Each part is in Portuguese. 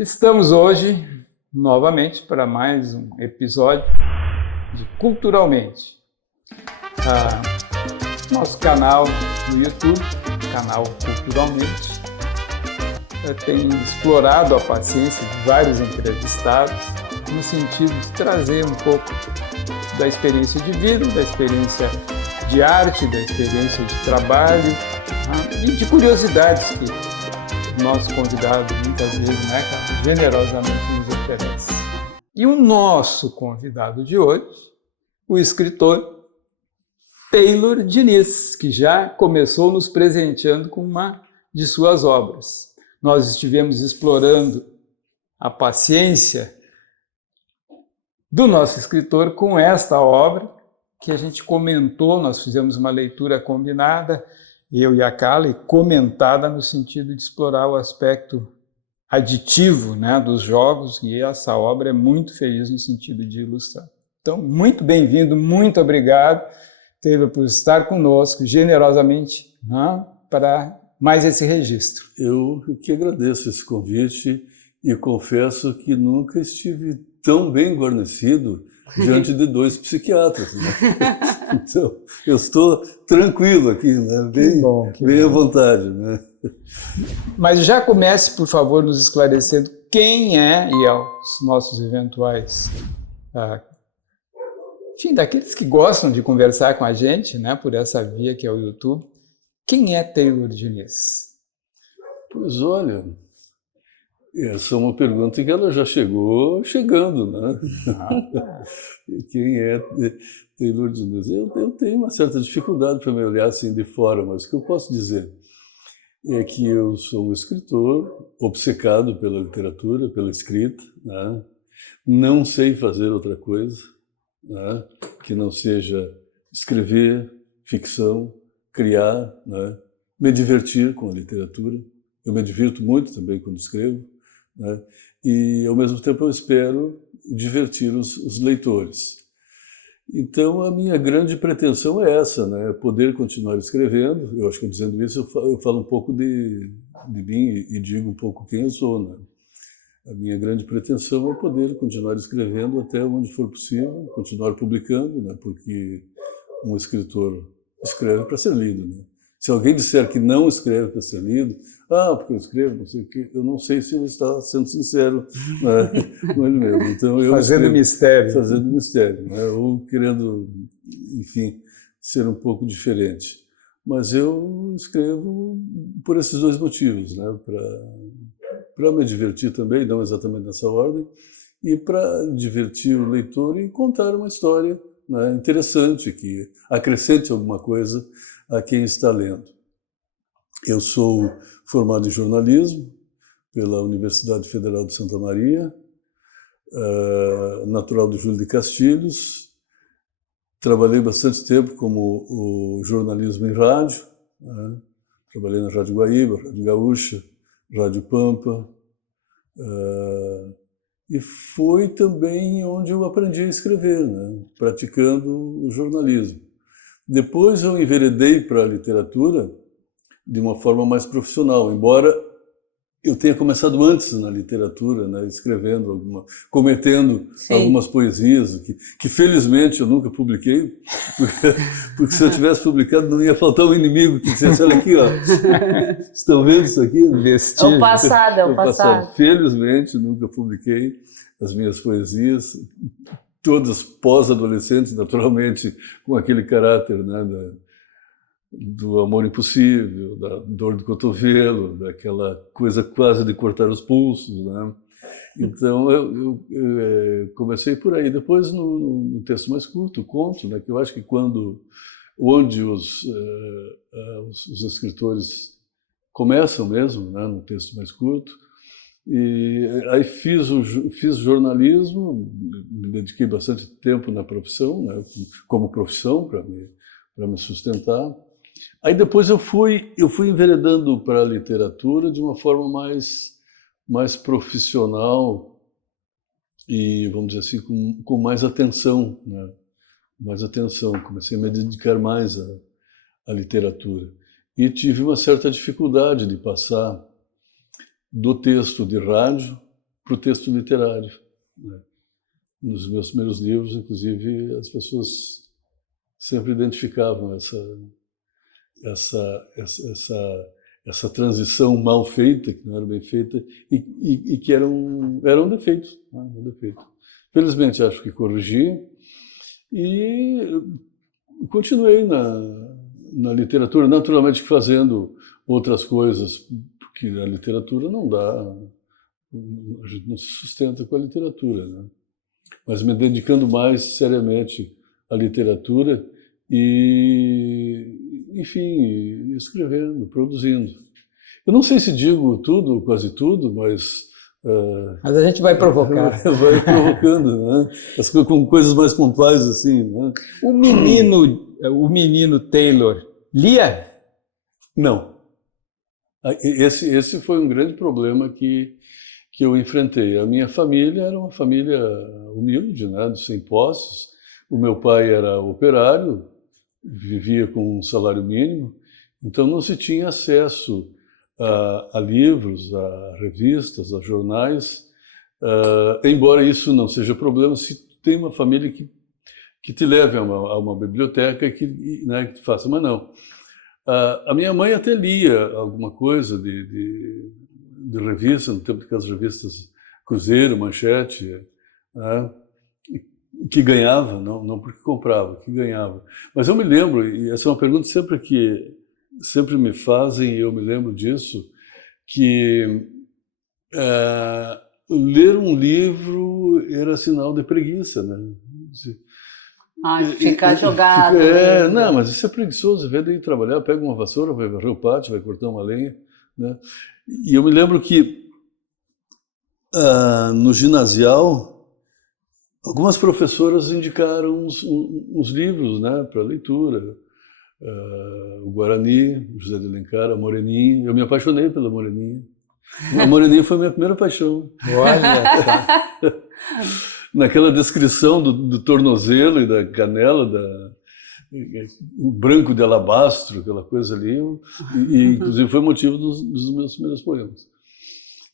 Estamos hoje, novamente, para mais um episódio de Culturalmente. Nosso canal no YouTube, canal Culturalmente, tem explorado a paciência de vários entrevistados no sentido de trazer um pouco da experiência de vida, da experiência de arte, da experiência de trabalho e de curiosidades que o nosso convidado muitas vezes, generosamente nos oferece. E o nosso convidado de hoje, o escritor Taylor Diniz, que já começou nos presenteando com uma de suas obras. Nós estivemos explorando a paciência do nosso escritor com esta obra, que a gente comentou, nós fizemos uma leitura combinada, eu e a Carla, e comentada no sentido de explorar o aspecto aditivo, dos jogos, e essa obra é muito feliz no sentido de ilustrar. Então, muito bem-vindo, muito obrigado, Taylor, por estar conosco generosamente para mais esse registro. Eu que agradeço esse convite e confesso que nunca estive tão bem guarnecido diante de dois psiquiatras, né? Então, eu estou tranquilo aqui, né? Bem à vontade, né? Mas já comece, por favor, nos esclarecendo quem é, e aos nossos eventuais, daqueles que gostam de conversar com a gente, por essa via que é o YouTube, quem é Taylor Diniz? Pois olha, essa é uma pergunta que ela já chegou chegando, né? Quem é Taylor Diniz? Eu tenho uma certa dificuldade para me olhar assim de fora, mas o que eu posso dizer é que eu sou um escritor obcecado pela literatura, pela escrita, né? Não sei fazer outra coisa, né, que não seja escrever ficção, criar, né, me divertir com a literatura. Eu me divirto muito também quando escrevo, né, e ao mesmo tempo eu espero divertir os leitores. Então a minha grande pretensão é essa, né, poder continuar escrevendo. Eu acho que dizendo isso eu falo um pouco de mim e digo um pouco quem eu sou, né. A minha grande pretensão é poder continuar escrevendo até onde for possível, continuar publicando, né? Porque um escritor escreve para ser lido, né? Se alguém disser que não escreve para ser lido, porque eu escrevo, não sei o quê, eu não sei se ele está sendo sincero, né, com ele mesmo. Então, eu fazendo mistério. Fazendo mistério, né? Ou querendo, enfim, ser um pouco diferente. Mas eu escrevo por esses dois motivos, né? Para me divertir também, não exatamente nessa ordem, e para divertir o leitor e contar uma história, né, interessante, que acrescente alguma coisa a quem está lendo. Eu sou formado em jornalismo pela Universidade Federal de Santa Maria, natural do Júlio de Castilhos. Trabalhei bastante tempo como o jornalismo em rádio, né? Trabalhei na Rádio Guaíba, Rádio Gaúcha, Rádio Pampa, e foi também onde eu aprendi a escrever, né, praticando o jornalismo. Depois eu enveredei para a literatura de uma forma mais profissional, embora eu tenha começado antes na literatura, né, escrevendo, cometendo algumas poesias, que felizmente eu nunca publiquei, porque se eu tivesse publicado não ia faltar um inimigo que dissesse, olha aqui, estão vendo isso aqui? É o passado, é o passado. Felizmente nunca publiquei as minhas poesias, todas pós-adolescentes, naturalmente, com aquele caráter, né, do amor impossível, da dor do cotovelo, daquela coisa quase de cortar os pulsos, né? Então eu comecei por aí. Depois no texto mais curto, o conto, né, que eu acho que onde os escritores começam mesmo, né, no texto mais curto. E aí fiz jornalismo, me dediquei bastante tempo na profissão, né, como profissão para me sustentar. Aí depois eu fui enveredando para a literatura de uma forma mais profissional e, vamos dizer assim, com mais atenção, né? Mais atenção. Comecei a me dedicar mais à literatura. E tive uma certa dificuldade de passar do texto de rádio o texto literário, né? Nos meus primeiros livros, inclusive, as pessoas sempre identificavam essa transição mal feita, que não era bem feita, e que era um defeito, né? Um defeito. Felizmente, acho que corrigi e continuei na literatura, naturalmente fazendo outras coisas, porque a literatura não dá, a gente não se sustenta com a literatura, né? Mas me dedicando mais seriamente à literatura e, enfim, escrevendo, produzindo. Eu não sei se digo tudo ou quase tudo, mas a gente vai provocar. Vai provocando, né? Com coisas mais pontuais assim, né? O menino Taylor lia? Não. Esse foi um grande problema que eu enfrentei. A minha família era uma família humilde, né? Sem posses. O meu pai era operário, vivia com um salário mínimo, então não se tinha acesso a livros, a revistas, a jornais, embora isso não seja problema se tem uma família que te leve a uma biblioteca e né, que te faça, mas não. A minha mãe até lia alguma coisa de revista, no tempo daquelas revistas Cruzeiro, Manchete, né, que ganhava, não porque comprava, que ganhava. Mas eu me lembro, e essa é uma pergunta sempre me fazem, e eu me lembro disso, que ler um livro era sinal de preguiça, né? Ficar jogado. Não, mas isso é preguiçoso, vem daí trabalhar, pega uma vassoura, vai varrer o pátio, vai cortar uma lenha, né? E eu me lembro que no ginasial, algumas professoras indicaram uns livros, né, para leitura. O Guarani, o José de Alencar, a Moreninha. Eu me apaixonei pela Moreninha. A Moreninha foi a minha primeira paixão. Olha! Naquela descrição do tornozelo e da canela, o branco de alabastro, aquela coisa ali, e inclusive foi motivo dos meus primeiros poemas.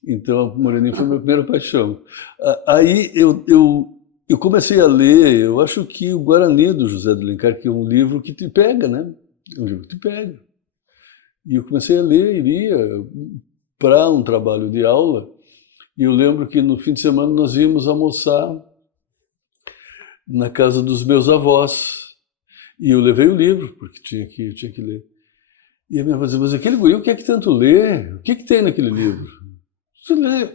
Então a Moreninha foi a minha primeira paixão. Aí eu comecei a ler, eu acho que o Guarani do José de Alencar, que é um livro que te pega, né? É um livro que te pega. E eu comecei a ler e lia para um trabalho de aula. E eu lembro que no fim de semana nós íamos almoçar na casa dos meus avós. E eu levei o livro, porque tinha que ler. E a minha avó dizia, mas aquele guri, o que é que tanto lê? O que é que tem naquele livro? Você lê.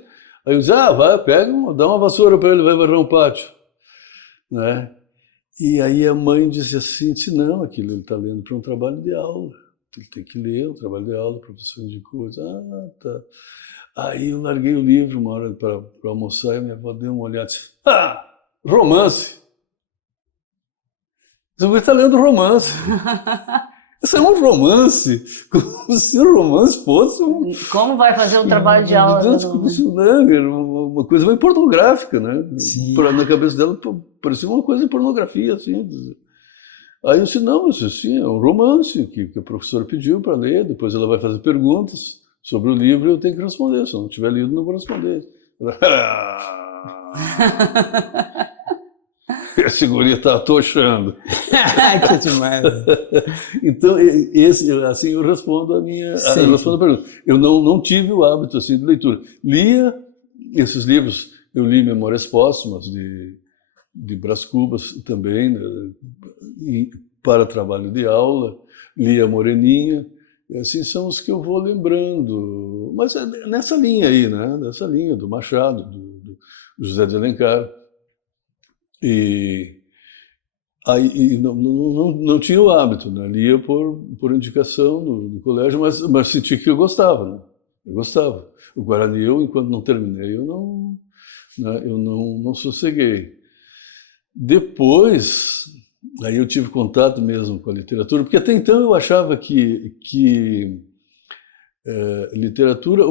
Aí eu disse, vai, pega, dá uma vassoura para ele, vai varrer um pátio. Né? E aí a mãe disse assim, não, aquilo ele está lendo para um trabalho de aula. Ele tem que ler um trabalho de aula, o professor indicou. Tá. Aí eu larguei o livro uma hora para almoçar e a minha avó deu uma olhada e disse, romance! Você está lendo romance. Isso é um romance, como se o romance fosse um... Como vai fazer um trabalho de aula? Uma coisa meio pornográfica, né? Sim. Na cabeça dela parecia uma coisa de pornografia, assim. Aí eu disse, não, isso assim, é um romance que a professora pediu para ler, depois ela vai fazer perguntas sobre o livro e eu tenho que responder. Se eu não tiver lido, não vou responder. Esse guri está atochando. Que demais. Então, assim, eu respondo a pergunta. Eu não tive o hábito assim, de leitura. Lia esses livros, eu li Memórias Póstumas, de Brás Cubas também, né, para trabalho de aula, li a Moreninha, assim são os que eu vou lembrando. Mas é nessa linha aí, né? Nessa linha do Machado, do José de Alencar. E aí não tinha o hábito, né? Lia por indicação do colégio, mas senti que eu gostava, né? Eu gostava. O Guarani, enquanto não terminei, eu não sosseguei. Depois, aí eu tive contato mesmo com a literatura, porque até então eu achava que literatura,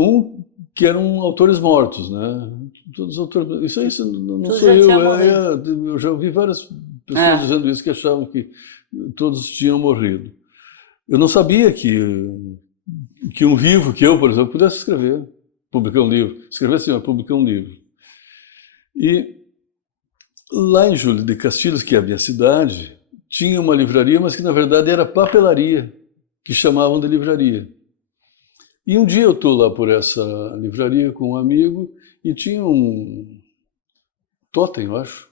que eram autores mortos, né? Todos os autores, isso não sou eu, eu já ouvi várias pessoas dizendo isso, que achavam que todos tinham morrido. Eu não sabia que um vivo, que eu, por exemplo, pudesse escrever, publicar um livro. Escrever assim, publicar um livro. E lá em Júlio de Castilhos, que é a minha cidade, tinha uma livraria, mas que na verdade era papelaria, que chamavam de livraria. E um dia eu estou lá por essa livraria com um amigo e tinha um totem, eu acho,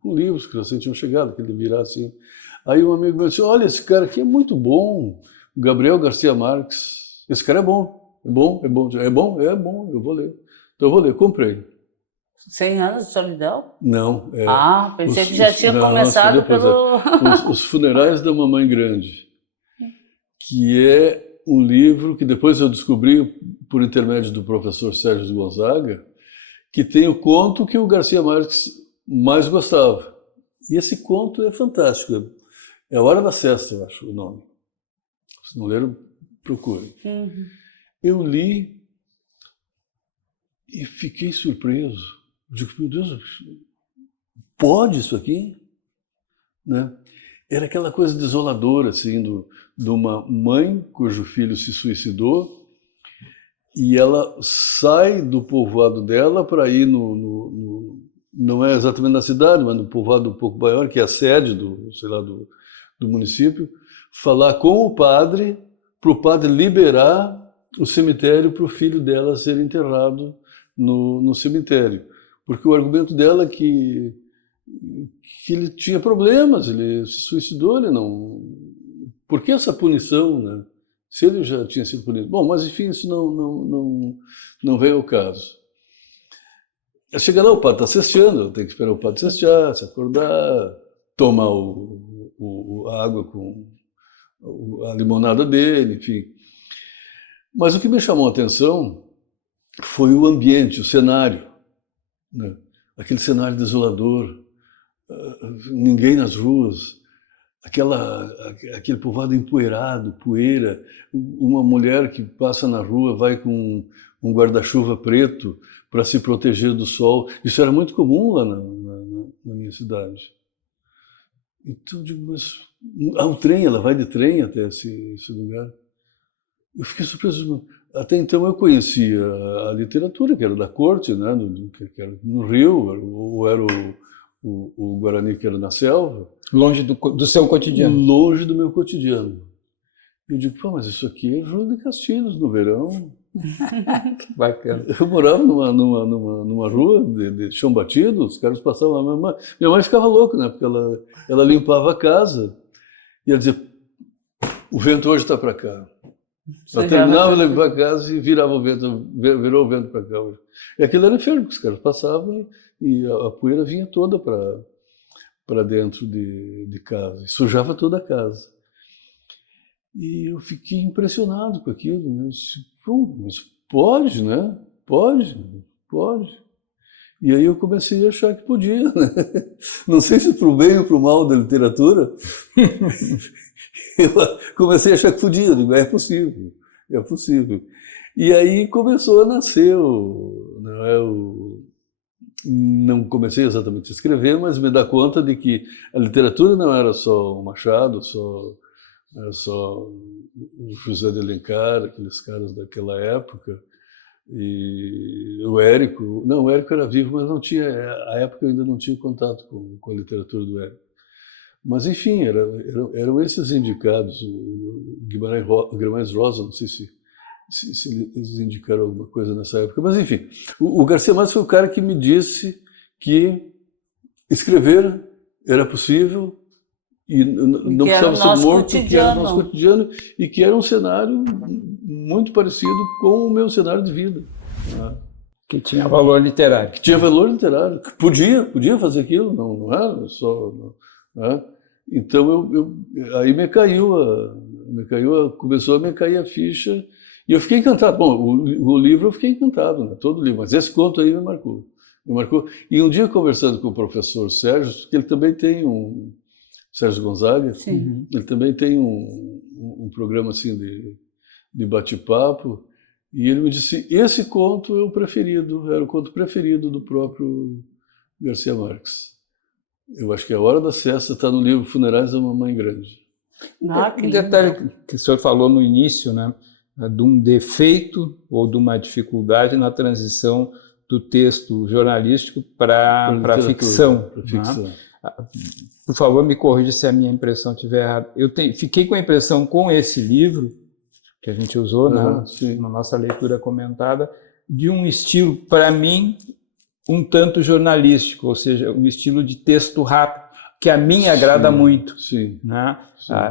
com livros que recém tinham chegado, que ele virar assim. Aí um amigo me disse, olha, esse cara aqui é muito bom, o Gabriel Garcia Marques. Esse cara é bom, é bom, é bom. É bom? É bom, eu vou ler. Então eu vou ler, comprei. 100 anos de solidão? Não. Pensei que já tinha começado pelo... Os Funerais da Mamãe Grande, que é um livro que depois eu descobri por intermédio do professor Sérgio Gonzaga, que tem o conto que o Garcia Marques mais gostava. E esse conto é fantástico. É A Hora da Sesta, eu acho o nome. Se não leram, procurem. Uhum. Eu li e fiquei surpreso. Digo, meu Deus, pode isso aqui? Né? Era aquela coisa desoladora, assim, de uma mãe cujo filho se suicidou e ela sai do povoado dela para ir não é exatamente na cidade, mas no povoado um pouco maior, que é a sede do município, falar com o padre, para o padre liberar o cemitério para o filho dela ser enterrado no cemitério. Porque o argumento dela é que ele tinha problemas, ele se suicidou, ele não... Por que essa punição, né? Se ele já tinha sido punido. Bom, mas enfim, isso não veio ao caso. Chega lá, o padre está cesteando, tem que esperar o padre cestear, se acordar, tomar a água com a limonada dele, enfim. Mas o que me chamou a atenção foi o ambiente, o cenário, né? Aquele cenário desolador, ninguém nas ruas, aquele povoado empoeirado, poeira, uma mulher que passa na rua vai com um guarda-chuva preto para se proteger do sol. Isso era muito comum lá na minha cidade. Então eu digo, mas o trem, ela vai de trem até esse lugar. Eu fiquei surpreso. Até então eu conhecia a literatura, que era da corte, né, que era no Rio, ou era o Guarani, que era na selva. Longe do seu cotidiano. Longe do meu cotidiano. Eu digo, pô, mas isso aqui é Júlio de Castilhos no verão. Que bacana. Eu morava numa rua de chão batido, os caras passavam lá. Minha mãe ficava louca, né, porque ela limpava a casa e ela dizia, o vento hoje está para cá. Ela terminava de limpar a casa e virava o vento, virou o vento para cá. E aquilo era inferno, porque os caras passavam e a poeira vinha toda para dentro de casa, e sujava toda a casa. E eu fiquei impressionado com aquilo, né? Eu disse, mas pode, né? Pode. E aí eu comecei a achar que podia, né? Não sei se para o bem ou para o mal da literatura, eu comecei a achar que podia, digo, é possível. E aí começou a nascer não comecei exatamente a escrever, mas me dar conta de que a literatura não era só o Machado, era só o José de Alencar, aqueles caras daquela época, e o Érico. Não, o Érico era vivo, mas não tinha, à época eu ainda não tinha contato com a literatura do Érico. Mas, enfim, eram esses indicados. O Guimarães Rosa, não sei se eles indicaram alguma coisa nessa época. Mas, enfim, o Garcia Marques foi o cara que me disse que escrever era possível e não precisava ser morto, que era o nosso cotidiano e que era um cenário muito parecido com o meu cenário de vida. Que tinha valor literário. Que tinha valor literário. Que podia fazer aquilo, não era só... Então, aí começou a me cair a ficha e eu fiquei encantado. Bom, o livro eu fiquei encantado, né? Todo o livro, mas esse conto aí me marcou. E um dia, conversando com o professor Sérgio, que ele também tem Sérgio Gonzaga, Sim. Ele também tem um programa assim de bate-papo, e ele me disse, esse conto é o preferido, era o conto preferido do próprio Garcia Marques. Eu acho que A Hora da Sesta está no livro Funerais da Mamãe Grande. Um detalhe que o senhor falou no início, né, de um defeito ou de uma dificuldade na transição do texto jornalístico para a ficção. Pra ficção. Né? Por favor, me corrija se a minha impressão estiver errada. Fiquei com a impressão, com esse livro, que a gente usou na nossa leitura comentada, de um estilo, para mim, um tanto jornalístico, ou seja, um estilo de texto rápido, que a mim agrada muito. Sim. Né?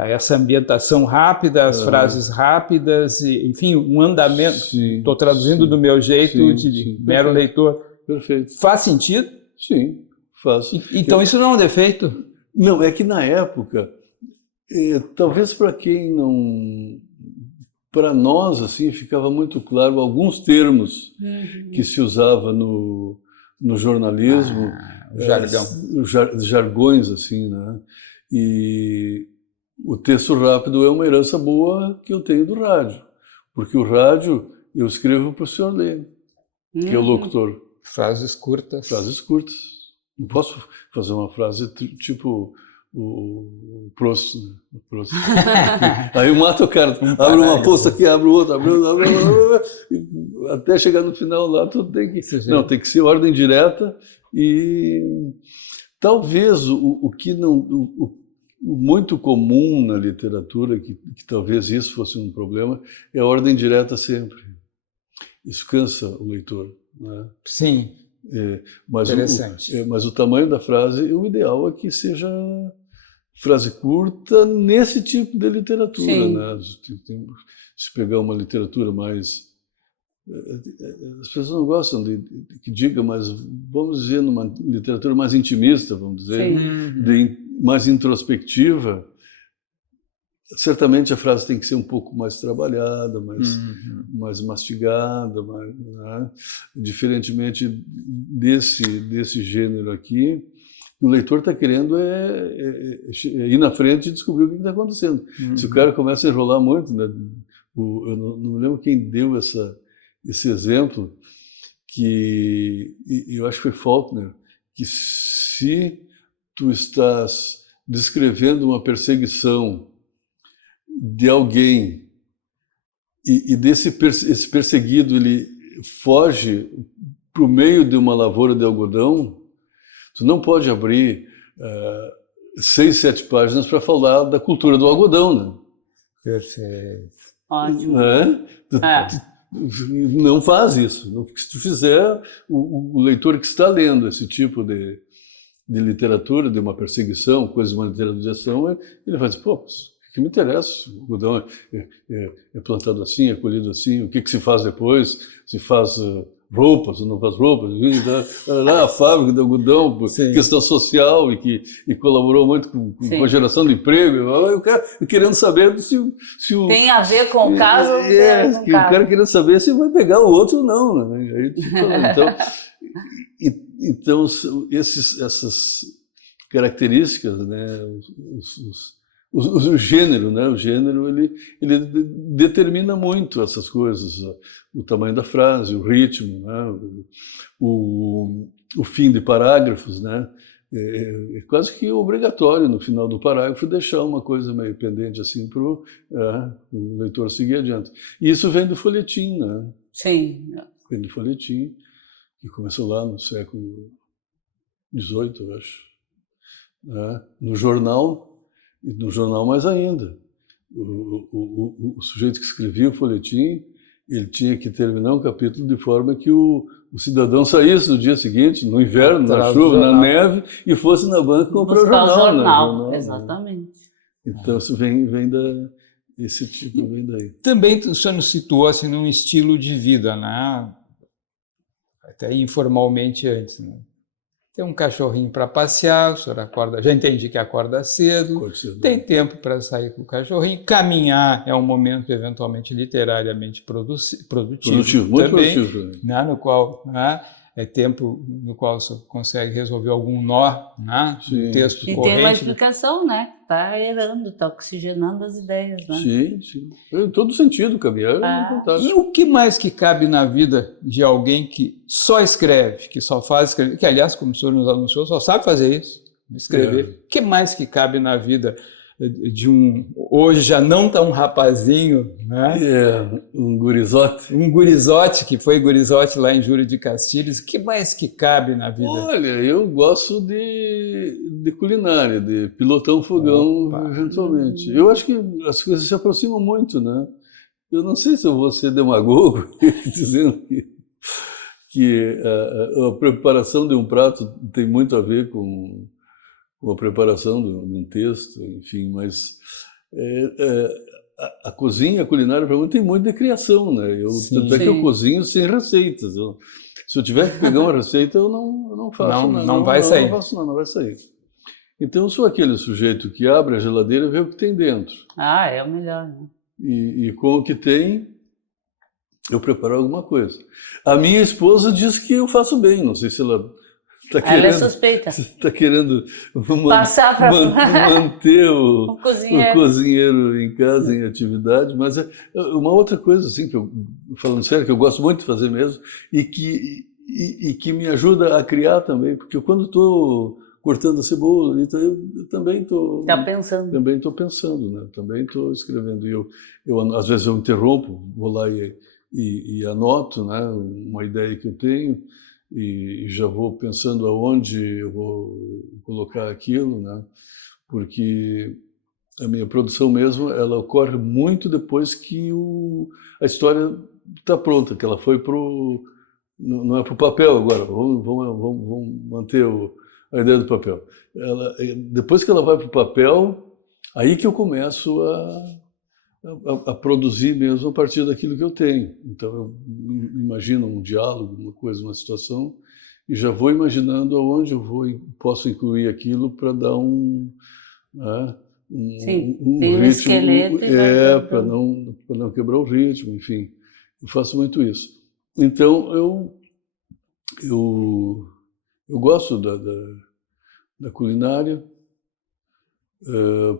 Essa ambientação rápida, as frases rápidas, enfim, um andamento. Estou traduzindo do meu jeito de mero leitor. Perfeito. Faz sentido? Sim, faz. Então isso não é um defeito? Não, é que na época, talvez para quem não... Para nós, assim, ficava muito claro alguns termos que se usava no jornalismo, o jargão. Jargões, assim, né? E o texto rápido é uma herança boa que eu tenho do rádio, porque o rádio eu escrevo para o senhor ler, que é o locutor. Frases curtas. Frases curtas. Não posso fazer uma frase tipo o Proust, né? O Proust. Aí eu mato o cara, abre uma posta aqui, abre outra, abre, até chegar no final lá, tudo tem que... Não, tem que ser ordem direta e talvez o que não... O muito comum na literatura, que talvez isso fosse um problema, é a ordem direta sempre. Isso cansa o leitor, né? Sim. Interessante. Mas o tamanho da frase, o ideal é que seja frase curta nesse tipo de literatura. Né? Se pegar uma literatura mais... As pessoas não gostam de que diga, mas vamos dizer numa literatura mais intimista, vamos dizer, mais introspectiva. Certamente a frase tem que ser um pouco mais trabalhada, mais mastigada, né? Diferentemente desse gênero aqui, o leitor está querendo ir na frente e descobrir o que está acontecendo. Se o cara começa a enrolar muito, né? Eu não me lembro quem deu esse exemplo, que eu acho que foi Faulkner, que se tu estás descrevendo uma perseguição de alguém e esse perseguido ele foge para o meio de uma lavoura de algodão, tu não pode abrir 6, 7 páginas para falar da cultura do algodão, né? Perfeito. Ótimo. Não faz isso. Se tu fizer, o leitor que está lendo esse tipo de literatura, de uma perseguição, coisa de uma literatura de ação, ele vai dizer, pô, o que me interessa? O algodão é plantado assim, é colhido assim, o que se faz depois? Se faz roupas ou não faz roupas? A fábrica de algodão, questão social e colaborou muito com a geração de emprego. O cara querendo saber se o... Tem a ver com o caso ou tem a ver com o caso? O cara querendo saber se vai pegar o outro ou não. Né? Então essas características, né? O gênero, né? O gênero ele determina muito essas coisas, o tamanho da frase, o ritmo, né? O fim de parágrafos, né? É quase que obrigatório no final do parágrafo deixar uma coisa meio pendente assim para o leitor seguir adiante. E isso vem do folhetim, né? Sim. Vem do folhetim, que começou lá no século XVIII, eu acho. No jornal mais ainda. O sujeito que escrevia o folhetim, ele tinha que terminar um capítulo de forma que o cidadão saísse no dia seguinte, no inverno, na chuva, na neve, e fosse na banca comprar o jornal. Né? Exatamente. Então isso esse tipo vem daí. Também o senhor nos situou assim, num estilo de vida, né? Até informalmente antes, né? Tem um cachorrinho para passear, o senhor acorda, já entendi que acorda cedo, tem tempo para sair com o cachorrinho, caminhar é um momento eventualmente literariamente produtivo muito também, produtivo, né, no qual é tempo no qual você consegue resolver algum nó, né, no texto corrente. E tem uma explicação, né? Está aerando, está oxigenando as ideias, né? Sim. Em todo sentido, caminhar é fantástico. E o que mais que cabe na vida de alguém que só escreve, que só faz escrever, que aliás, como o senhor nos anunciou, só sabe fazer isso, escrever. O que mais que cabe na vida de um hoje já não tão rapazinho, né? Um gurizote. Um gurizote, que foi gurizote lá em Júlio de Castilhos. O que mais que cabe na vida? Olha, eu gosto de culinária, de pilotão fogão, eventualmente. Eu acho que as coisas se aproximam muito, né? Eu não sei se eu vou ser demagogo dizendo que a preparação de um prato tem muito a ver com a preparação de um texto, enfim, mas a cozinha, a culinária, para mim, tem muito de criação, né? Tanto é que eu cozinho sem receitas. Se eu tiver que pegar uma receita, eu não faço. Não vai sair. Não faço, não vai sair. Então, eu sou aquele sujeito que abre a geladeira e vê o que tem dentro. Ah, é o melhor, né? E com o que tem, eu preparo alguma coisa. A minha esposa diz que eu faço bem, não sei se ela está querendo... Ela é suspeita. Está querendo Passar para manter o cozinheiro. Cozinheiro em casa, em atividade, mas uma outra coisa, assim, que eu, falando sério, que eu gosto muito de fazer mesmo, e que me ajuda a criar também, porque quando estou cortando a cebola, então eu também estou... Está pensando. Também estou pensando, né? Também estou escrevendo. Às vezes eu interrompo, vou lá e anoto, né, uma ideia que eu tenho, e já vou pensando aonde eu vou colocar aquilo, né? Porque a minha produção mesmo, ela ocorre muito depois que a história está pronta, que ela foi não é para o papel agora, vamos manter a ideia do papel. Depois que ela vai para o papel, aí que eu começo a produzir mesmo a partir daquilo que eu tenho. Então eu imagino um diálogo, uma coisa, uma situação, e já vou imaginando aonde posso incluir aquilo para dar um tem ritmo, esqueleto para não quebrar o ritmo, enfim. Eu faço muito isso. Então eu gosto da culinária.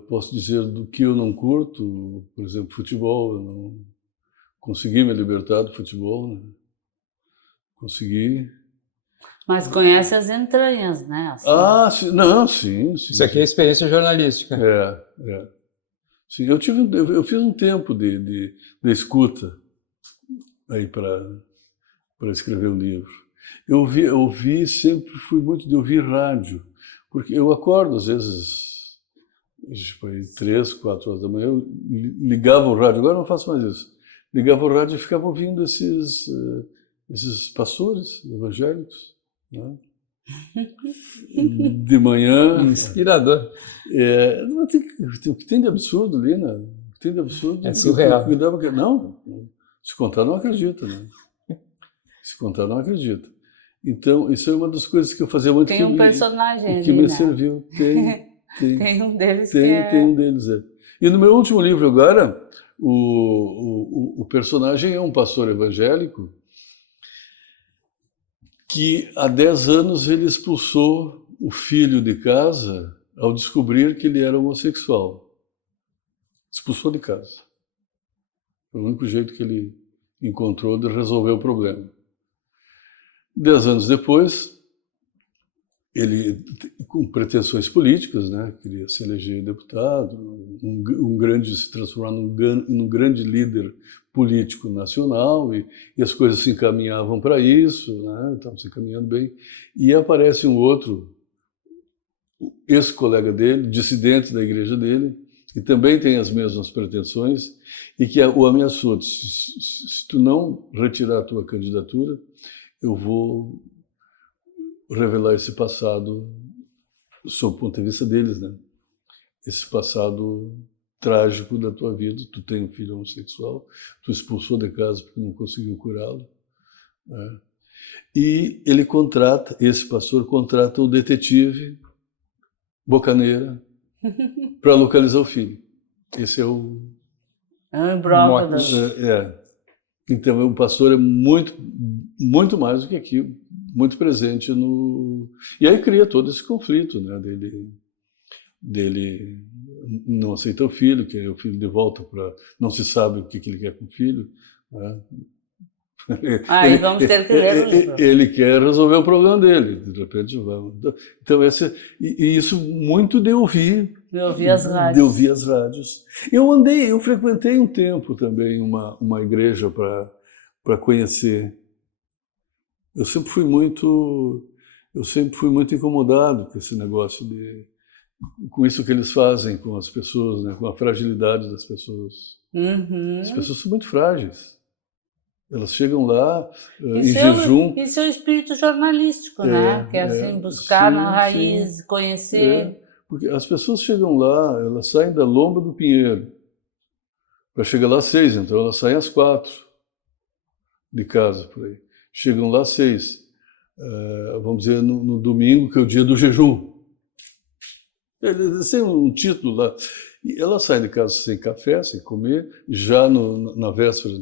Posso dizer do que eu não curto, por exemplo, futebol. Eu não consegui me libertar do futebol, né? Consegui. Mas conhece as entranhas, né? Assim. Sim. Isso aqui é experiência jornalística. Sim, eu fiz um tempo de escuta aí para escrever o livro. Eu sempre fui muito de ouvir rádio, porque eu acordo às vezes 3, 4 horas da manhã, eu ligava o rádio, agora não faço mais isso. Ligava o rádio e ficava ouvindo esses pastores evangélicos, né? De manhã. Inspirador. O que tem de absurdo ali, né? O que tem de absurdo. É surreal. Não, se contar não acredita, né? Se contar não acredita. Então, isso é uma das coisas que eu fazia muito. Tem um personagem que ali, me né? serviu. Tem um deles tem um deles, é. E no meu último livro agora, o personagem é um pastor evangélico que há 10 anos ele expulsou o filho de casa ao descobrir que ele era homossexual. Expulsou de casa. Foi o único jeito que ele encontrou de resolver o problema. 10 anos depois, ele, com pretensões políticas, né, queria se eleger deputado, se transformar num grande líder político nacional, e as coisas se encaminhavam para isso, né, estavam se encaminhando bem, e aparece um outro ex-colega dele, dissidente da igreja dele, que também tem as mesmas pretensões, e que o ameaçou: se tu não retirar a tua candidatura, eu vou revelar esse passado, sob o ponto de vista deles, né? Esse passado trágico da tua vida. Tu tem um filho homossexual, tu expulsou de casa porque não conseguiu curá-lo, né? E esse pastor contrata o detetive Bocaneira para localizar o filho. Esse é o... Então, o pastor é muito mais do que aquilo, muito presente no... E aí cria todo esse conflito, né, dele não aceita o filho, quer o filho de volta, não se sabe o que ele quer com o filho, né? Aí vamos ter que ler o livro. Ele quer resolver o problema dele, de repente vamos. Então, e isso muito de ouvir. De ouvir as rádios. De ouvir as rádios. Eu frequentei um tempo também uma igreja para conhecer. Eu sempre fui muito incomodado com esse negócio com isso que eles fazem com as pessoas, né, com a fragilidade das pessoas. Uhum. As pessoas são muito frágeis. Elas chegam lá em Isso jejum. Isso é o espírito jornalístico, né? Que é assim, buscar na raiz, conhecer. Porque as pessoas chegam lá, elas saem da Lomba do Pinheiro para chegar lá às 6, então elas saem às 4 de casa, por aí. Chegam lá às 6, vamos dizer, no domingo, que é o dia do jejum. Eles têm um título lá. E ela sai de casa sem café, sem comer, já na véspera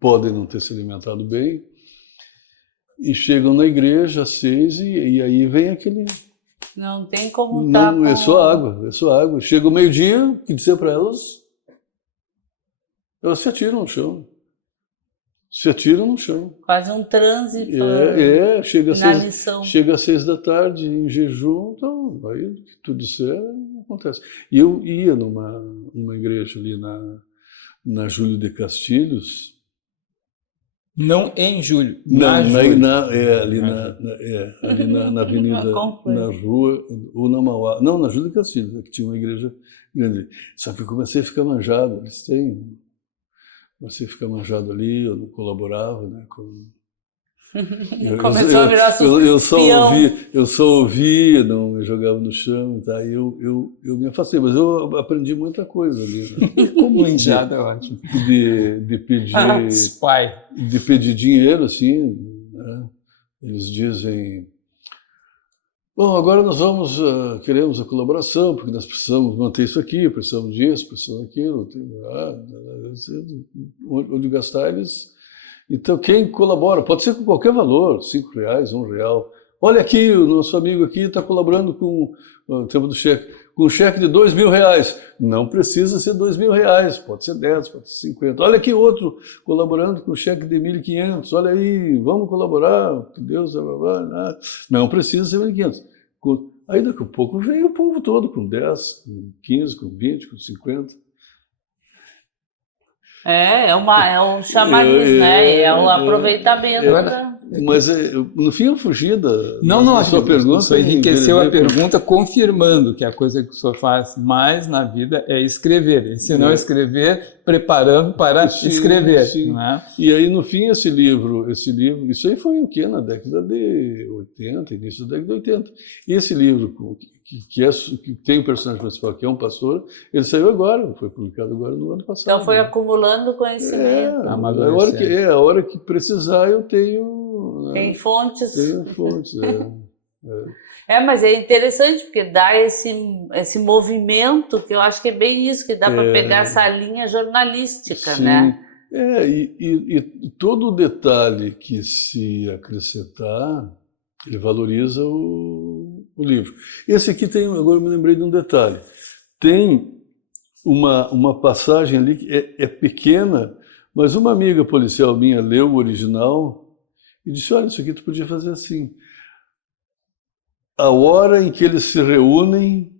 podem não ter se alimentado bem, e chegam na igreja às 6 e aí vem aquele... Não tem como Não, é só água. Chega o meio-dia, o que dizer para elas se atiram no chão. Quase um transe chega às 6 da tarde em jejum, então aí o que tu disser acontece. E eu ia numa igreja ali na Júlio de Castilhos. Não em Júlio, ali na avenida, na rua, ou na Mauá. Não, na Júlio de Castilhos, que tinha uma igreja grande. Só que eu comecei a ficar manjado, comecei a ficar manjado ali, eu não colaborava, né, Começou a virar eu só ouvia, não me jogava no chão, tá? Eu me afastei, mas eu aprendi muita coisa ali. Né? Como manjado é ótimo. De pedir dinheiro, assim, né? Eles dizem, bom, agora nós queremos a colaboração, porque nós precisamos manter isso aqui, precisamos disso, precisamos daquilo, onde gastar eles... Então, quem colabora, pode ser com qualquer valor, R$5, R$1. Olha aqui, o nosso amigo aqui está colaborando com o tempo do cheque, com um cheque de R$2.000. Não precisa ser R$2.000, pode ser 10, pode ser 50. Olha aqui outro colaborando com um cheque de 1.500. Olha aí, vamos colaborar, que Deus... Não precisa ser 1.500. Aí daqui a pouco veio o povo todo com 10, com 15, com 20, com 50. É um chamariz, né? É um aproveitamento. Mas, no fim, eu fugi da sua pergunta. Só enriqueceu a pergunta, confirmando que a coisa que o senhor faz mais na vida é escrever. E se não escrever, preparando para escrever. Sim. Né? E aí, no fim, esse livro, isso aí foi o quê? Na década de 80, início da década de 80. E esse livro, que tem o personagem principal, que é um pastor, ele saiu agora, foi publicado agora no ano passado. Então foi acumulando conhecimento. A hora que precisar, eu tenho... Né? Tem fontes. Tenho fontes, mas é interessante, porque dá esse movimento, que eu acho que é bem isso, que dá para pegar essa linha jornalística, sim. Né? E todo o detalhe que se acrescentar, ele valoriza o livro. Esse aqui tem, agora eu me lembrei de um detalhe, tem uma passagem ali que é pequena, mas uma amiga policial minha leu o original e disse, olha, isso aqui tu podia fazer assim. A hora em que eles se reúnem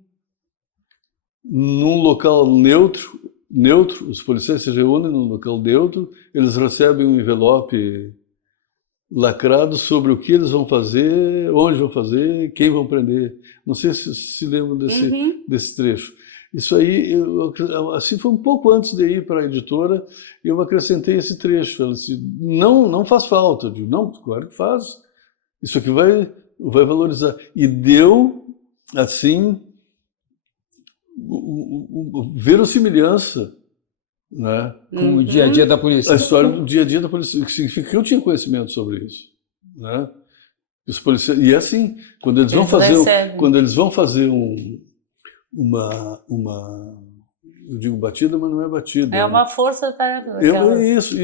num local neutro, os policiais se reúnem num local neutro, eles recebem um envelope lacrado sobre o que eles vão fazer, onde vão fazer, quem vão prender. Não sei se lembram desse trecho. Isso aí, assim, foi um pouco antes de ir para a editora, eu acrescentei esse trecho. Ela disse, não faz falta. Eu digo, não, claro que faz. Isso aqui vai valorizar. E deu, assim, verossimilhança, né? Com o dia a dia da polícia. A história do dia a dia da polícia, que significa que eu tinha conhecimento sobre isso, né? Os policiais, e é assim, quando eles vão fazer uma eu digo batida, mas não é batida. É uma força-tarefa. Isso.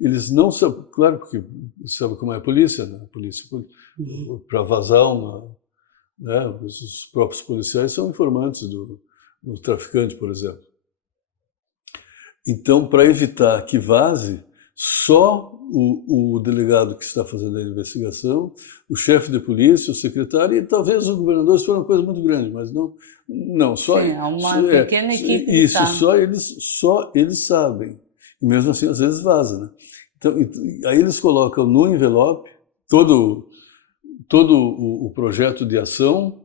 Eles não sabem, claro, porque sabe como é a polícia, né? A polícia, para vazar né? Os próprios policiais são informantes do traficante, por exemplo. Então, para evitar que vaze, só o delegado que está fazendo a investigação, o chefe de polícia, o secretário e talvez os governadores. Foi uma coisa muito grande, mas não só. Sim, é uma pequena equipe. Isso, só eles sabem. E mesmo assim, às vezes vaza, né? Então, aí eles colocam no envelope todo o projeto de ação,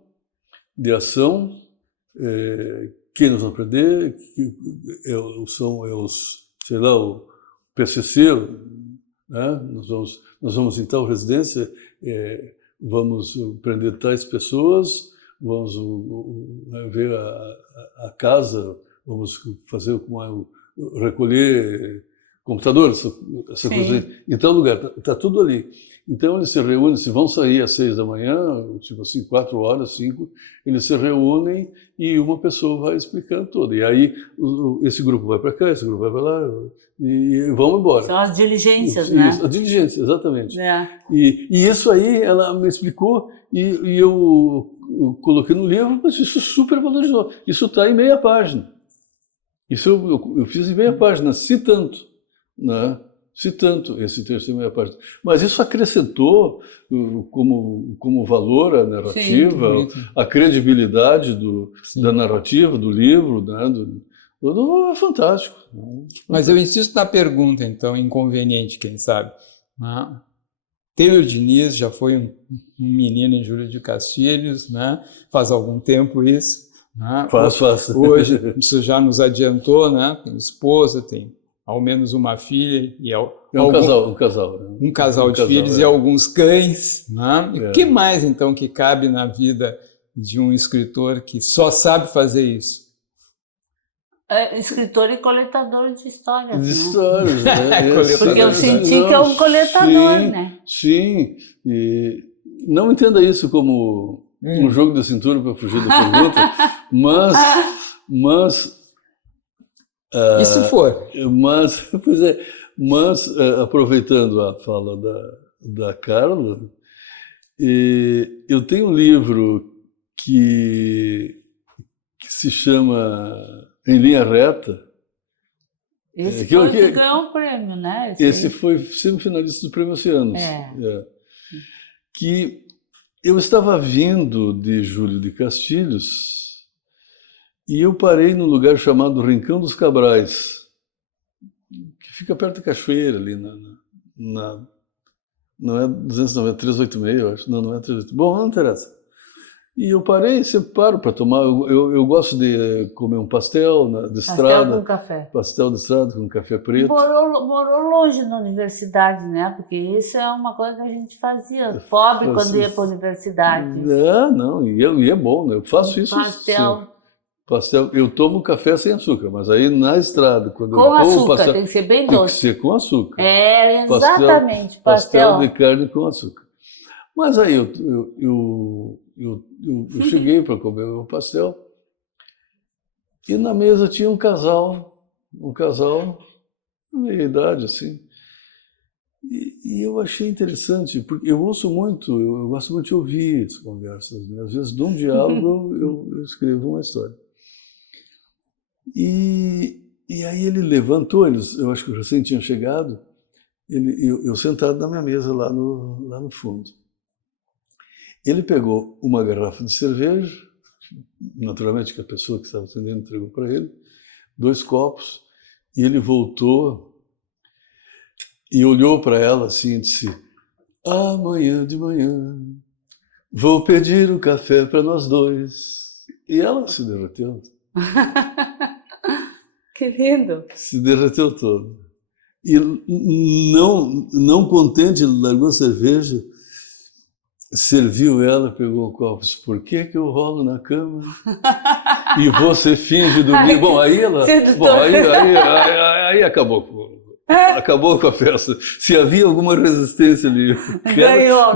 quem nos vai prender, são os, sei lá, o PCC, né? Nós vamos em tal residência, vamos prender tais pessoas, vamos ver a casa, vamos fazer recolher computadores, essa coisa. Em tal lugar, está tudo ali. Então eles se reúnem, se vão sair às 6 da manhã, tipo assim, 4 horas, 5, eles se reúnem e uma pessoa vai explicando tudo. E aí esse grupo vai para cá, esse grupo vai para lá, e vão embora. São as diligências, isso, né? As diligências, exatamente. É. E isso aí ela me explicou e eu coloquei no livro, mas isso super valorizou. Isso está em meia página. Isso eu fiz em meia página, citando, né? Citando esse texto em meia página. Mas isso acrescentou como valor à narrativa, sim, a credibilidade da narrativa, do livro, né? É fantástico. Mas eu insisto na pergunta, então, inconveniente, quem sabe. Né? Taylor Diniz já foi um menino em Júlio de Castilhos, né? Faz algum tempo isso. Né? Faz. Hoje, isso já nos adiantou, né? Tem esposa, tem ao menos uma filha e um casal de filhos e alguns cães. Né? E o que mais, então, que cabe na vida de um escritor que só sabe fazer isso? Escritor e coletador de histórias. De histórias, né? Porque eu senti que é um coletador, né? Sim, e não entenda isso como um jogo de cintura para fugir da pergunta, mas e se for? Mas aproveitando a fala da Carla, eu tenho um livro que se chama Em Linha Reta. Esse foi que ganhou o prêmio, né? Esse foi semifinalista do Prêmio Oceanos. Que eu estava vindo de Júlio de Castilhos e eu parei num lugar chamado Rincão dos Cabrais, que fica perto da Cachoeira, ali não é 290, 386, eu acho. Não é 386. Bom, não interessa. E eu parei, sempre paro para tomar. Eu gosto de comer um pastel de estrada. Pastel com café. Pastel de estrada com café preto. Morou longe da universidade, né? Porque isso é uma coisa que a gente fazia. Pobre quando ia para a universidade. Não, e é bom, né? Eu faço isso. Pastel. Eu tomo café sem açúcar, mas aí na estrada. Quando com açúcar, tem que ser bem doce. Tem que ser com açúcar. Exatamente. Pastel de carne com açúcar. Mas aí eu cheguei para comer o pastel e na mesa tinha um casal meia idade assim, e eu achei interessante porque eu gosto muito de ouvir as conversas, né? Às vezes de um diálogo eu escrevo uma história e aí ele levantou, eu acho que eu recém tinha chegado, eu sentado na minha mesa lá no fundo. Ele pegou uma garrafa de cerveja, naturalmente que a pessoa que estava atendendo entregou para ele, 2 copos, e ele voltou e olhou para ela assim e disse: amanhã de manhã vou pedir o café para nós dois. E ela se derreteu. Que lindo! Se derreteu toda. E não contente, ele largou a cerveja, serviu ela, pegou o copo, disse: por que eu rolo na cama e você finge dormir? Bom, aí ela, aí acabou com a festa. Se havia alguma resistência ali, ganhou.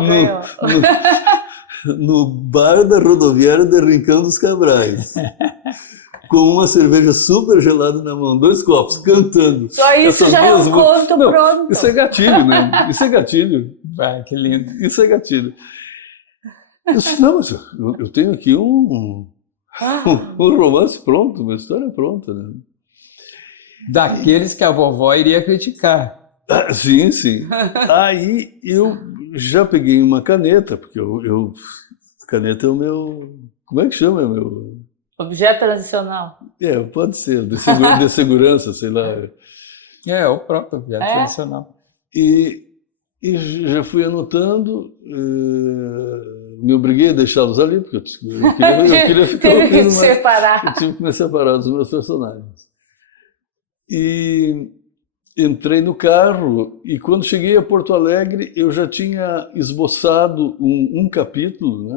No bar da rodoviária de Rincão dos Cabrais, com uma cerveja super gelada na mão, 2 copos, cantando. Só isso já é um conto pronto. Isso é gatilho, né? Isso é gatilho. Que lindo. Isso é gatilho. Eu disse: não, mas eu tenho aqui um romance pronto, uma história pronta, né? Daqueles que a vovó iria criticar. Sim, sim. Aí eu já peguei uma caneta, porque a caneta é o meu... Como é que chama? Objeto tradicional. Pode ser, de segurança, sei lá. O próprio objeto tradicional. E já fui anotando, me obriguei a deixá-los ali, porque eu queria ficar ouvindo, separar. Eu tive que me separar dos meus personagens. E entrei no carro, e quando cheguei a Porto Alegre, eu já tinha esboçado um capítulo,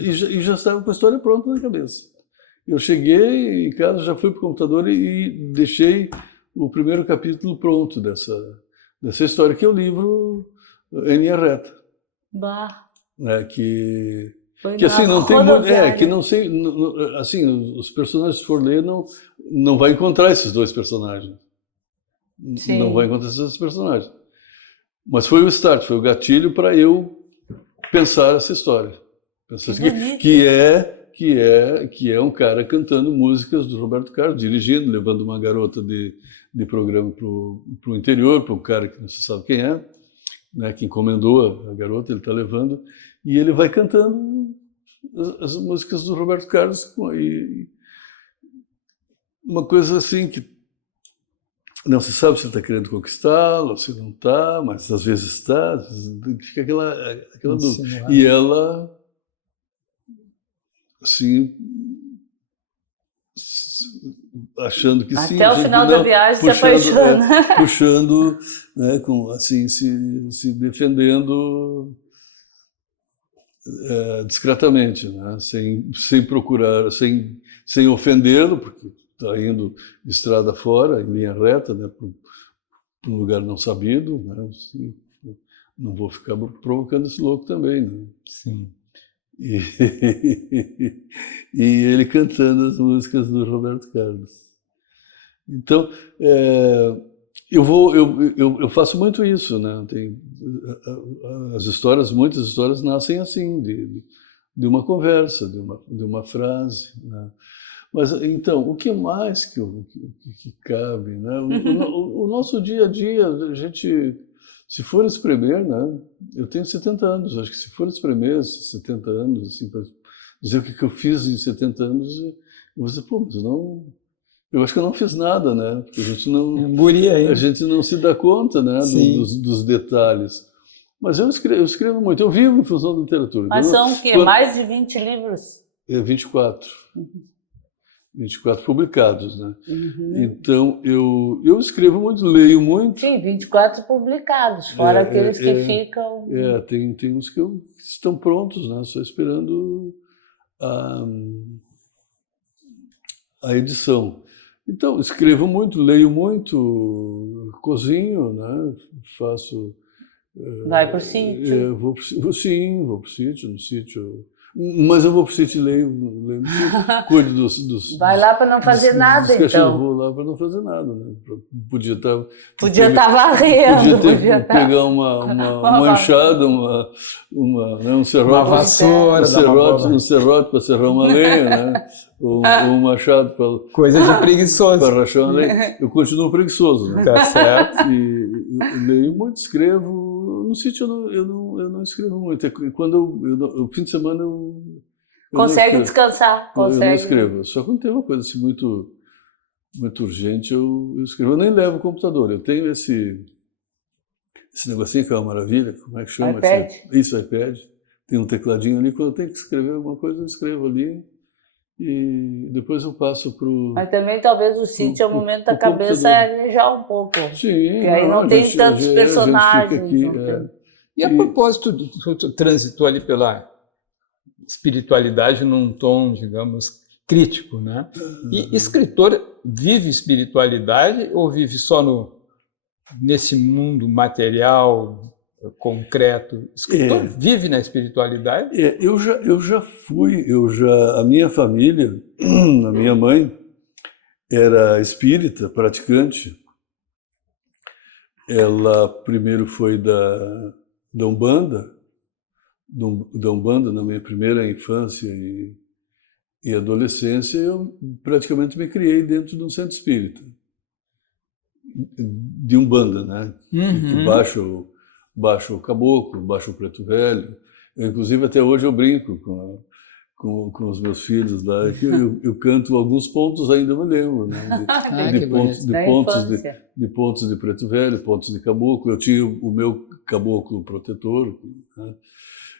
e já estava com a história pronta na cabeça. Eu cheguei em casa, já fui para o computador e deixei o primeiro capítulo pronto dessa história, que é o livro Em Linha Reta. Bah. Que assim não tem muito, que não sei, assim, os personagens, se for ler, não vai encontrar esses dois personagens. Sim. Não vai encontrar esses personagens. Mas foi o start, foi o gatilho para eu pensar essa história. Que é um cara cantando músicas do Roberto Carlos, dirigindo, levando uma garota de programa para o interior, para um cara que não se sabe quem é, né, que encomendou a garota, ele está levando, e ele vai cantando as músicas do Roberto Carlos, e uma coisa assim que não se sabe se ele está querendo conquistá-la, ou se não está, mas às vezes está, fica aquela dúvida. E ela, assim, achando que sim. Até o final da viagem se apaixona. Puxando, né, assim, se defendendo discretamente, né, sem procurar, sem ofendê-lo, porque está indo de estrada fora, em linha reta, né, para um lugar não sabido, né, assim, não vou ficar provocando esse louco também, né? Sim. E ele cantando as músicas do Roberto Carlos. Então, eu faço muito isso, né? Muitas histórias nascem assim, de uma conversa, de uma frase, né? Mas, então, o que mais que cabe, né? O nosso dia a dia, a gente, se for espremer, né? Eu tenho 70 anos, acho que se for espremer esses 70 anos, assim, para dizer o que eu fiz em 70 anos, eu vou dizer, pô, mas eu acho que eu não fiz nada, né? Porque a gente não se dá conta, né, dos detalhes. Mas eu escrevo muito, eu vivo em função da literatura. Mas são o quê? Mais de 20 livros? 24. 24 publicados, né? Então, eu escrevo muito, leio muito. Sim, 24 publicados, fora aqueles que ficam... Tem uns que estão prontos, né? Só esperando a edição. Então, escrevo muito, leio muito, cozinho, né? Faço... Vai para o sítio? Vou para o sítio, no sítio... Mas eu vou para o sítio e leio no sítio, cuido dos... Vai lá para não fazer nada, então. Eu vou lá para não fazer nada, né? Podia estar varrendo. Pegar uma enxada, um serrote, uma vassoura, um serrote para serrar uma lenha, né? Ou um machado para... Coisa de preguiçoso. Para rachar uma lenha. Eu continuo preguiçoso, né? Tá certo. E leio muito, escrevo. No sítio eu não escrevo muito. Quando o fim de semana eu consegue descansar? Eu não escrevo. Só quando tem uma coisa assim muito urgente eu escrevo. Eu nem levo o computador. Eu tenho esse negocinho que é uma maravilha. Como é que chama? iPad? Isso, iPad. Tem um tecladinho ali. Quando eu tenho que escrever alguma coisa, eu escrevo ali. E depois eu passo para o... Mas também talvez o sítio é o momento da cabeça arejar um pouco. Sim. Porque aí não tem tantos personagens. Aqui, E a propósito, tu transitou ali pela espiritualidade num tom, digamos, crítico, né? E escritor vive espiritualidade ou vive só nesse mundo material, concreto? Escritor vive na espiritualidade? Eu já fui, a minha família, a minha mãe era espírita, praticante. Ela primeiro foi da Umbanda na minha primeira infância e adolescência. Eu praticamente me criei dentro de um centro espírita. de Umbanda, né? Que baixa o caboclo, baixa o preto velho. Inclusive, até hoje eu brinco com os meus filhos lá, que eu canto alguns pontos, ainda me lembro, né? De pontos de preto velho, pontos de caboclo. Eu tinha o meu caboclo protetor, né?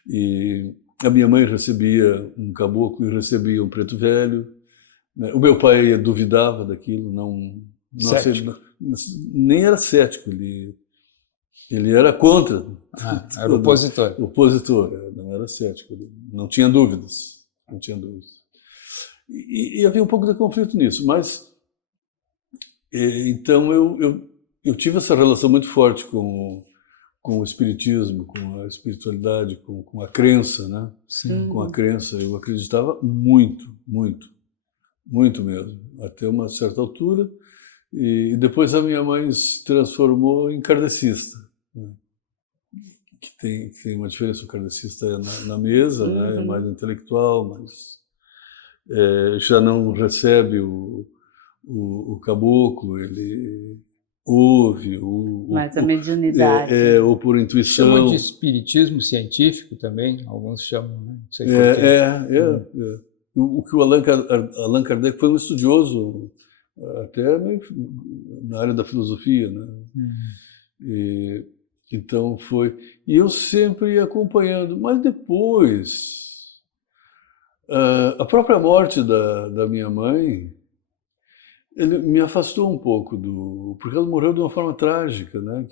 E a minha mãe recebia um caboclo e recebia um preto velho, né? O meu pai duvidava daquilo, nem era cético, ele era contra. Era opositor. Opositor, não era cético, não tinha dúvidas. Não tinha dúvidas. E havia um pouco de conflito nisso, mas então eu tive essa relação muito forte com o espiritismo, com a espiritualidade, com a crença, né? Sim. Com a crença, eu acreditava muito, muito, muito mesmo, até uma certa altura. E depois a minha mãe se transformou em kardecista, né? Que tem uma diferença. O kardecista é na mesa, né? É mais intelectual, mas já não recebe o caboclo, ele ouve. Mais a mediunidade. Ou por intuição. Chamam de espiritismo científico também, alguns chamam, né? Não sei por quê. O que o Allan Kardec foi um estudioso, até na área da filosofia, né? Então foi. E eu sempre ia acompanhando, mas depois, a própria morte da minha mãe, ele me afastou um pouco porque ela morreu de uma forma trágica, né?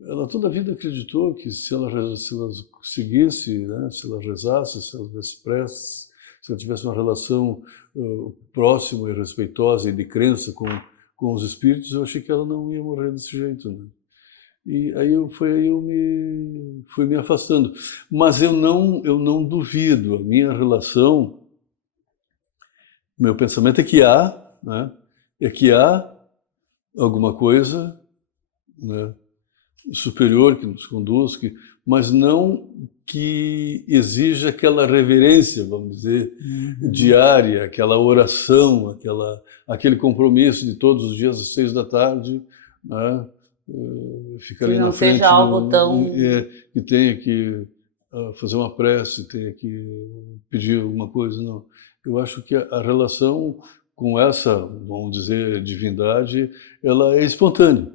Ela toda a vida acreditou que se ela seguisse, né? Se ela rezasse, se ela tivesse prece, se ela tivesse uma relação próxima e respeitosa e de crença com os espíritos, eu achei que ela não ia morrer desse jeito, né? E aí eu fui me afastando. Mas eu não duvido. A minha relação, meu pensamento é que né? É que há alguma coisa, né, superior que nos conduz, mas não que exija aquela reverência, vamos dizer, diária, aquela oração, aquele compromisso de todos os dias às 6 da tarde, né? Ficar ali na frente, seja algo tão... que tenha que fazer uma prece, tenha que pedir alguma coisa, não. Eu acho que a relação com essa, vamos dizer, divindade, ela é espontânea.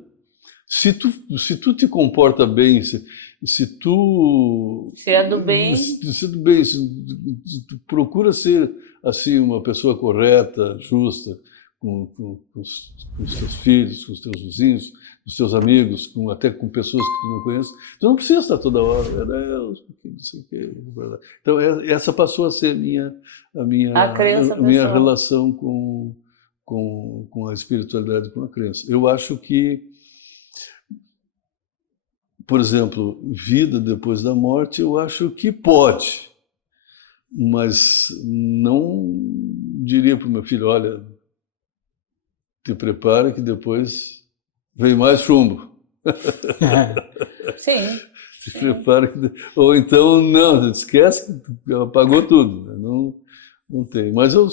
Se tu te comporta bem, se tu... Se é do bem... Se tu procura ser, assim, uma pessoa correta, justa, com os teus filhos, com os teus vizinhos, com os teus amigos, até com pessoas que tu não conheces, tu não precisa estar toda hora, Deus, não sei o quê. Então, essa passou a ser a minha relação com a espiritualidade, com a crença. Eu acho que, por exemplo, vida depois da morte, eu acho que pode, mas não diria para o meu filho, olha, te prepara que depois vem mais chumbo. Sim. Se prepara que... Ou então, não, esquece que apagou tudo, né? Não tem. Mas eu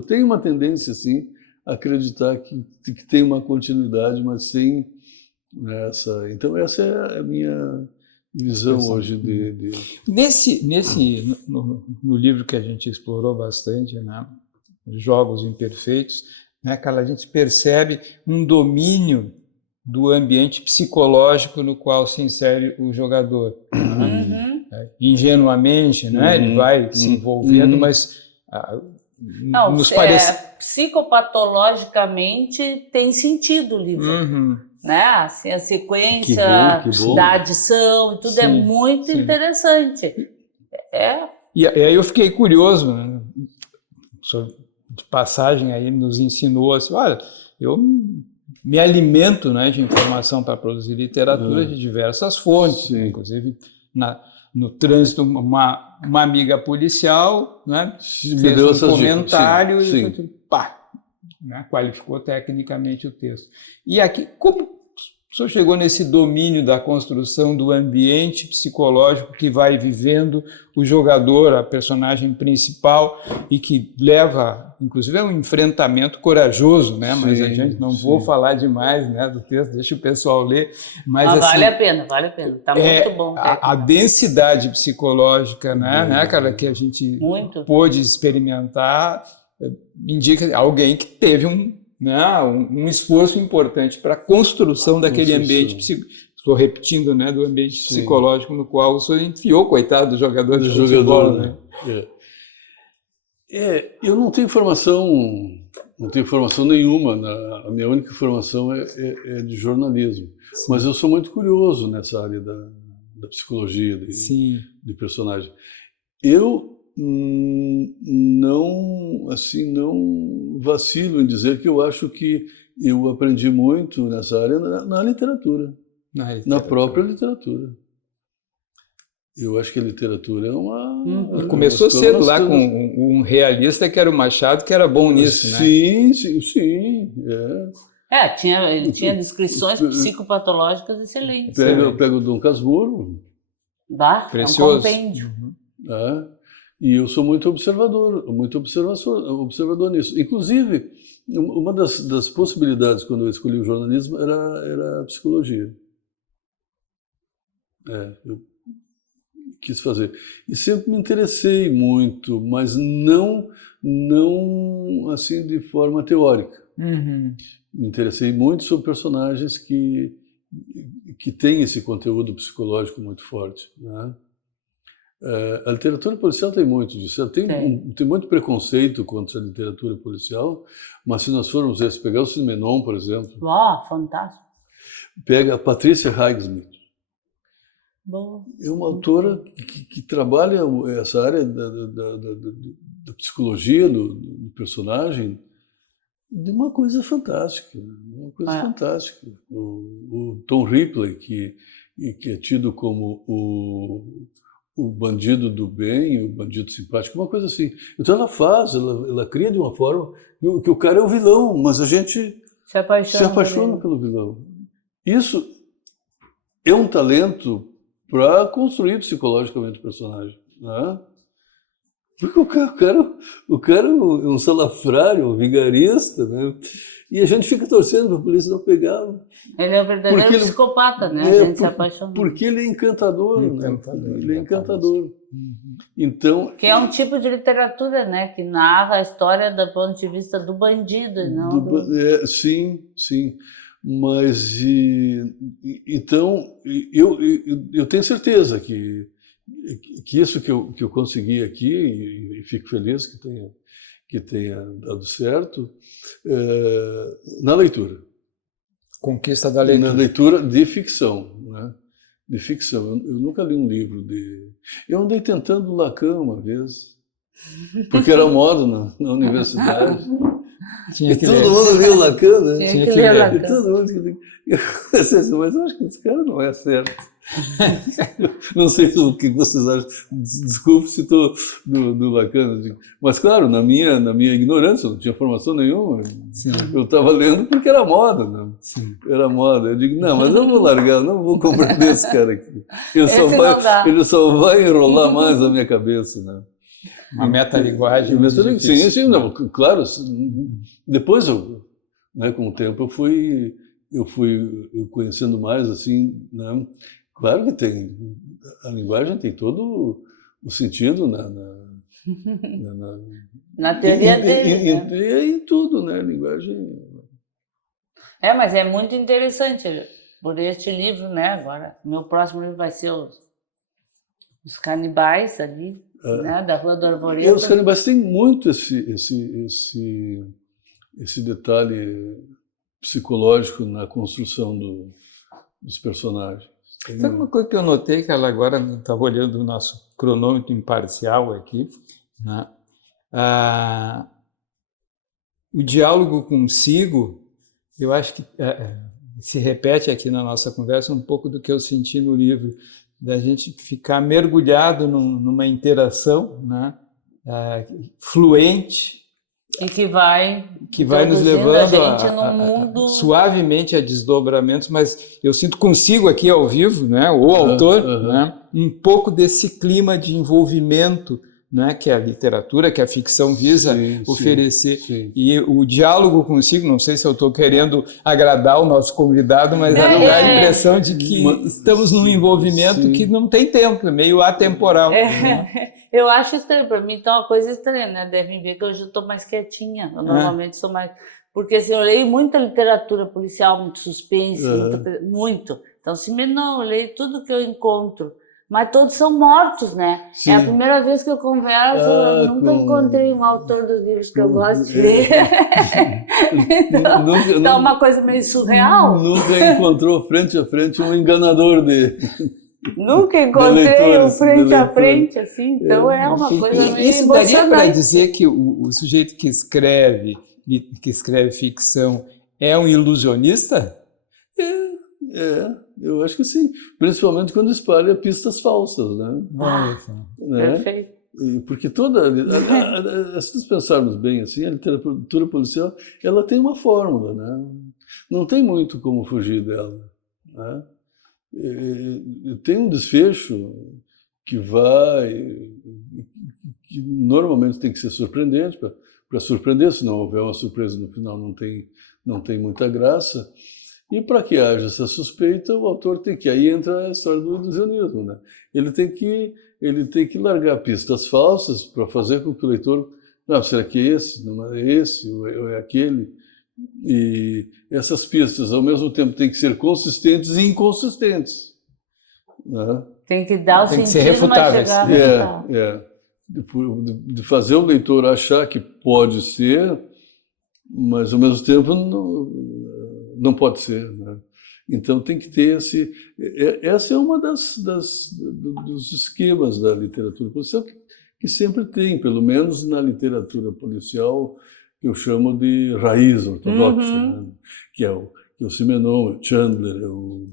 tenho uma tendência, assim, a acreditar que tem uma continuidade, mas sem essa... Então, essa é a minha visão hoje no livro que a gente explorou bastante, né? Jogos Imperfeitos, né, cara, a gente percebe um domínio do ambiente psicológico no qual se insere o jogador. Né? Ingenuamente, né, ele vai se envolvendo, mas nos parece... Psicopatologicamente tem sentido o livro. Né? Assim, a sequência que bom. Da adição, tudo é muito interessante. E aí eu fiquei curioso, né? De passagem aí nos ensinou assim, olha, eu me alimento, né, de informação para produzir literatura de diversas fontes, inclusive no trânsito uma amiga policial, né, fez um comentário e pá, né, qualificou tecnicamente o texto. E aqui, como o senhor chegou nesse domínio da construção do ambiente psicológico que vai vivendo o jogador, a personagem principal, e que leva, inclusive, a um enfrentamento corajoso, né? Mas Sim, a gente não sim. vou falar demais, né, do texto, deixa o pessoal ler. Mas assim, vale a pena, está muito bom. A densidade psicológica, né, cara, que a gente pôde experimentar, indica alguém que teve um esforço importante para a construção daquele ambiente psicológico. Estou repetindo, né, do ambiente psicológico no qual o senhor enfiou, coitado do jogador de futebol, né? Eu não tenho formação nenhuma. A minha única formação é de jornalismo. Sim. Mas eu sou muito curioso nessa área da psicologia, de personagem. Eu não vacilo em dizer que eu acho que eu aprendi muito nessa área na literatura. Na própria literatura. Eu acho que a literatura é uma... Começou cedo lá com um realista que era o Machado, que era bom nisso, né? Sim. Ele tinha descrições psicopatológicas excelentes. Pega o Dom Casmurro. Precioso. É um compêndio. E eu sou muito observador nisso. Inclusive, uma das possibilidades quando eu escolhi o jornalismo era a psicologia. Eu quis fazer. E sempre me interessei muito, mas não assim de forma teórica. Uhum. Me interessei muito sobre personagens que têm esse conteúdo psicológico muito forte, né? A literatura policial tem muito disso. Tem muito preconceito contra a literatura policial, mas se nós formos pegar o Simenon, por exemplo... Fantástico. Pega a Patrícia Highsmith. Boa. É uma autora que trabalha essa área da psicologia do personagem de uma coisa fantástica. Fantástica. O Tom Ripley, que é tido como o bandido do bem, o bandido simpático, uma coisa assim. Então ela cria de uma forma que o cara é o vilão, mas a gente se apaixona pelo vilão. Isso é um talento para construir psicologicamente o personagem, né? Porque o cara é um salafrário, um vigarista, né? E a gente fica torcendo para a polícia não pegá-lo. Ele é o verdadeiro psicopata, né? A gente se apaixona. Porque ele é encantador, né? Ele é encantador. Uhum. Então, que é um tipo de literatura, né? Que narra a história do ponto de vista do bandido, não sim. Mas, então, eu tenho certeza que isso que eu consegui aqui, e fico feliz que tenha dado certo, na leitura. Conquista da leitura. Na leitura de ficção, né? De ficção. Eu nunca li um livro Eu andei tentando Lacan uma vez, porque era moda na universidade. Todo mundo lia o Lacan, né? Tinha que ler Lacan. Todo mundo... Mas eu acho que esse cara não é certo. Não sei o que vocês acham. Desculpe se estou do Lacan. Mas, claro, na minha ignorância, eu não tinha formação nenhuma. Sim. Eu estava lendo porque era moda. Né? Era moda. Eu digo, não, mas eu vou largar, não vou compreender esse cara aqui. Ele só vai enrolar mais a minha cabeça. Né? Uma metalinguagem. Sim, não, claro. Depois, com o tempo, eu fui conhecendo mais, assim, né? Claro que a linguagem tem todo o sentido na teoria dele. Em tudo, né? A linguagem. Mas é muito interessante por este livro, né? Agora, meu próximo livro vai ser os canibais ali. Né, da Rua do Arvoredo. Os canibais têm muito esse detalhe psicológico na construção dos personagens. Tem uma coisa que eu notei, que ela agora estava olhando o nosso cronômetro imparcial aqui, né? O diálogo consigo, eu acho que se repete aqui na nossa conversa um pouco do que eu senti no livro, da gente ficar mergulhado numa interação, né, fluente, E que vai nos introduzindo levando a gente num mundo... suavemente a desdobramentos, mas eu sinto consigo aqui ao vivo, né, o autor, né, um pouco desse clima de envolvimento, né, que a literatura, que a ficção visa oferecer. Sim. E o diálogo consigo, não sei se eu estou querendo agradar o nosso convidado, mas dá a impressão de que estamos num envolvimento que não tem tempo, é meio atemporal. Né? Eu acho estranho, para mim tá uma coisa estranha, né? Devem ver que hoje eu estou mais quietinha, eu normalmente sou mais... Porque assim, eu leio muita literatura policial, muito suspense, muito. Então, eu leio tudo que eu encontro. Mas todos são mortos, né? Sim. É a primeira vez que eu converso, eu nunca encontrei um autor dos livros que eu gosto de ler. Então, é uma coisa meio surreal. Nunca encontrou frente a frente um enganador de... Nunca encontrei um frente a frente, assim. Então, é uma coisa meio isso emocionante. daria para dizer que o sujeito que escreve ficção é um ilusionista? Eu acho que sim. Principalmente quando espalha pistas falsas, né? Perfeito. Porque se nós pensarmos bem assim, a literatura policial, ela tem uma fórmula, né? Não tem muito como fugir dela, né? Tem um desfecho que normalmente tem que ser surpreendente para surpreender, se não houver uma surpresa no final não tem muita graça. E para que haja essa suspeita, o autor tem que... Aí entra a história do ilusionismo, né? Ele tem que largar pistas falsas para fazer com que o leitor... Não, será que é esse? Não é esse? Ou é aquele? E essas pistas, ao mesmo tempo, têm que ser consistentes e inconsistentes. Né? Tem que dar o tem sentido, que ser refutáveis. De fazer o leitor achar que pode ser, mas, ao mesmo tempo, não pode ser, né? Então tem que ter essa é uma dos esquemas da literatura policial que sempre tem, pelo menos na literatura policial que eu chamo de raiz ortodoxa, né? Que é o Simenon, o Chandler, o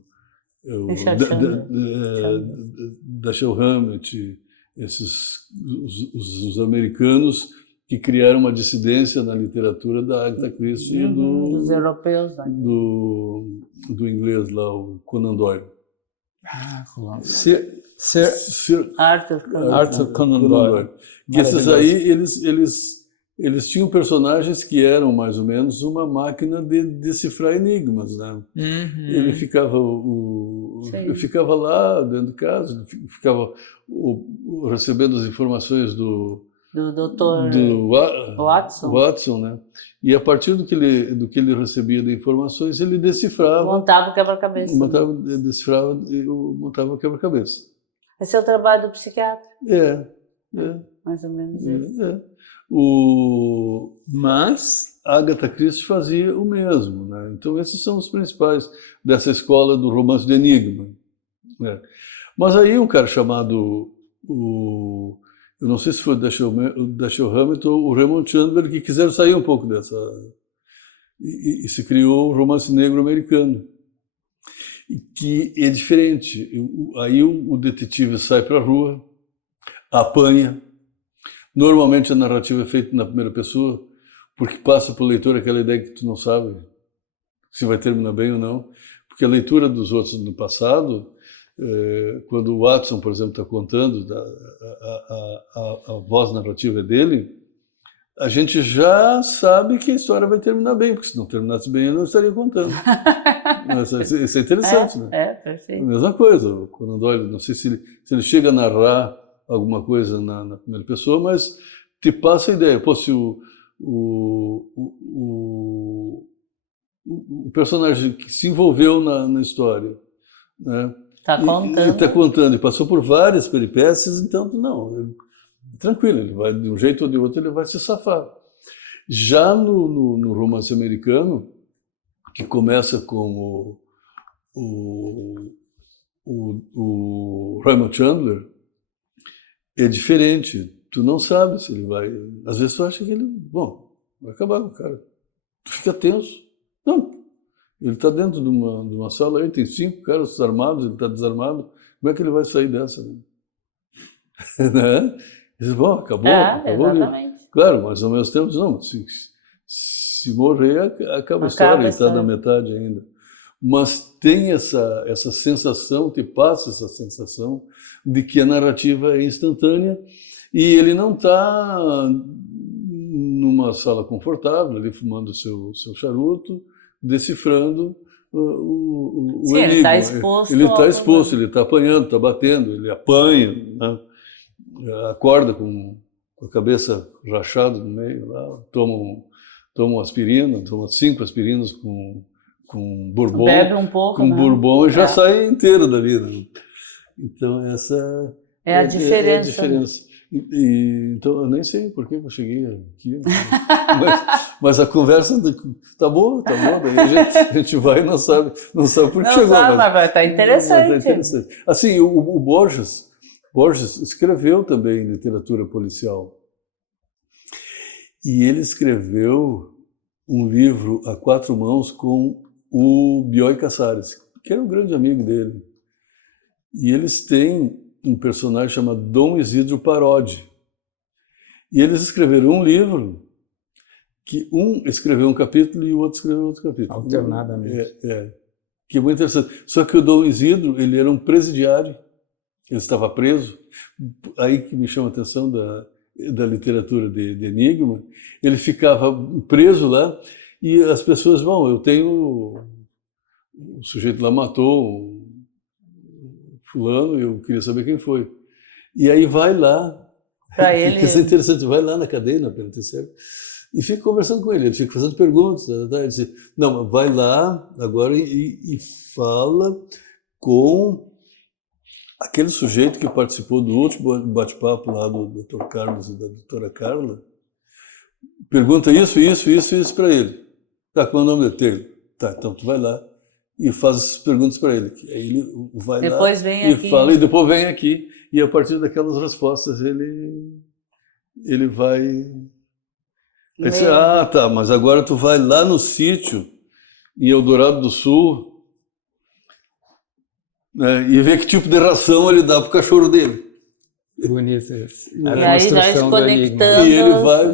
Dashiell Hammett, os americanos que criaram uma dissidência na literatura da Agatha Christie e dos europeus, né? do inglês lá, o Conan Doyle. Sir Arthur Conan Doyle. Que esses aí, eles tinham personagens que eram mais ou menos uma máquina de decifrar enigmas, né? Ele ficava lá dentro de casa, ficava recebendo as informações do doutor Watson, né? E a partir do que ele recebia de informações, ele decifrava. Montava o quebra-cabeça. Decifrava e montava o quebra-cabeça. Esse é o trabalho do psiquiatra. Mais ou menos isso. Mas Agatha Christie fazia o mesmo, né? Então esses são os principais dessa escola do romance de enigma, né? Mas aí um cara chamado eu não sei se foi o Dashiell Hammett ou o Raymond Chandler que quiseram sair um pouco dessa e se criou o romance negro americano, que é diferente. Aí o detetive sai para a rua, apanha. Normalmente a narrativa é feita na primeira pessoa, porque passa para o leitor aquela ideia que tu não sabe se vai terminar bem ou não. Porque a leitura dos outros no passado, quando o Watson, por exemplo, está contando, a voz narrativa é dele, a gente já sabe que a história vai terminar bem, porque se não terminasse bem, ele não estaria contando. Isso é interessante, né? Perfeito. A mesma coisa, o Conan Doyle, não sei se ele chega a narrar alguma coisa na primeira pessoa, mas te passa a ideia. Pô, se o personagem que se envolveu na história, né? Está contando e passou por várias peripécias, então tranquilo, ele vai, de um jeito ou de outro, ele vai se safar. Já no romance americano, que começa com o Raymond Chandler, é diferente. Tu não sabe se ele vai... Às vezes tu acha que ele... vai acabar com o cara. Tu fica tenso. Não. Ele está dentro de uma sala aí, tem 5 caras armados, ele está desarmado. Como é que ele vai sair dessa? Né? Diz, acabou. Exatamente. Claro, mas ao mesmo tempo, não, se morrer, acaba a história, ele está na metade ainda. Mas tem essa sensação, te passa essa sensação de que a narrativa é instantânea e ele não está numa sala confortável, ali fumando seu charuto, decifrando o Sim, enigma. ele está exposto. Ele está exposto, ele está apanhando, está batendo, ele apanha, né? Acorda com a cabeça rachada no meio, lá, toma aspirina, toma 5 aspirinas com bourbon. Bebe um pouco, com bourbon e já sai inteiro da vida. Então essa é a diferença. Então eu nem sei por que eu cheguei aqui, mas a conversa tá boa, daí a gente vai e não sabe por que chegou. Mas tá interessante. Tá interessante. Assim, o Borges escreveu também literatura policial. E ele escreveu um livro a 4 mãos com o Bioy Casares, que era um grande amigo dele. E eles têm um personagem chamado Dom Isidro Parodi. E eles escreveram um livro que um escreveu um capítulo e o outro escreveu outro capítulo. Alternadamente. Que é muito interessante. Só que o Dom Isidro, ele era um presidiário, ele estava preso. Aí que me chama a atenção da literatura de enigma. Ele ficava preso lá e as pessoas, o sujeito lá matou fulano, eu queria saber quem foi. E aí vai lá, ele... isso é interessante, vai lá na cadeia, na penitenciária, e fica conversando com ele fica fazendo perguntas, ele diz, não, vai lá agora e fala com aquele sujeito que participou do último bate-papo lá do Dr. Carlos e da doutora Carla, pergunta isso para ele. Tá, qual é o nome dele? Tá, então tu vai lá e faz as perguntas para ele. Aí ele vai depois lá vem e aqui. fala, e depois vem aqui. E a partir daquelas respostas ele vai... Ele diz, tá, mas agora tu vai lá no sítio, em Eldorado do Sul, né, e vê que tipo de ração ele dá pro cachorro dele. Bonito isso. E aí nós conectando. E ele vai,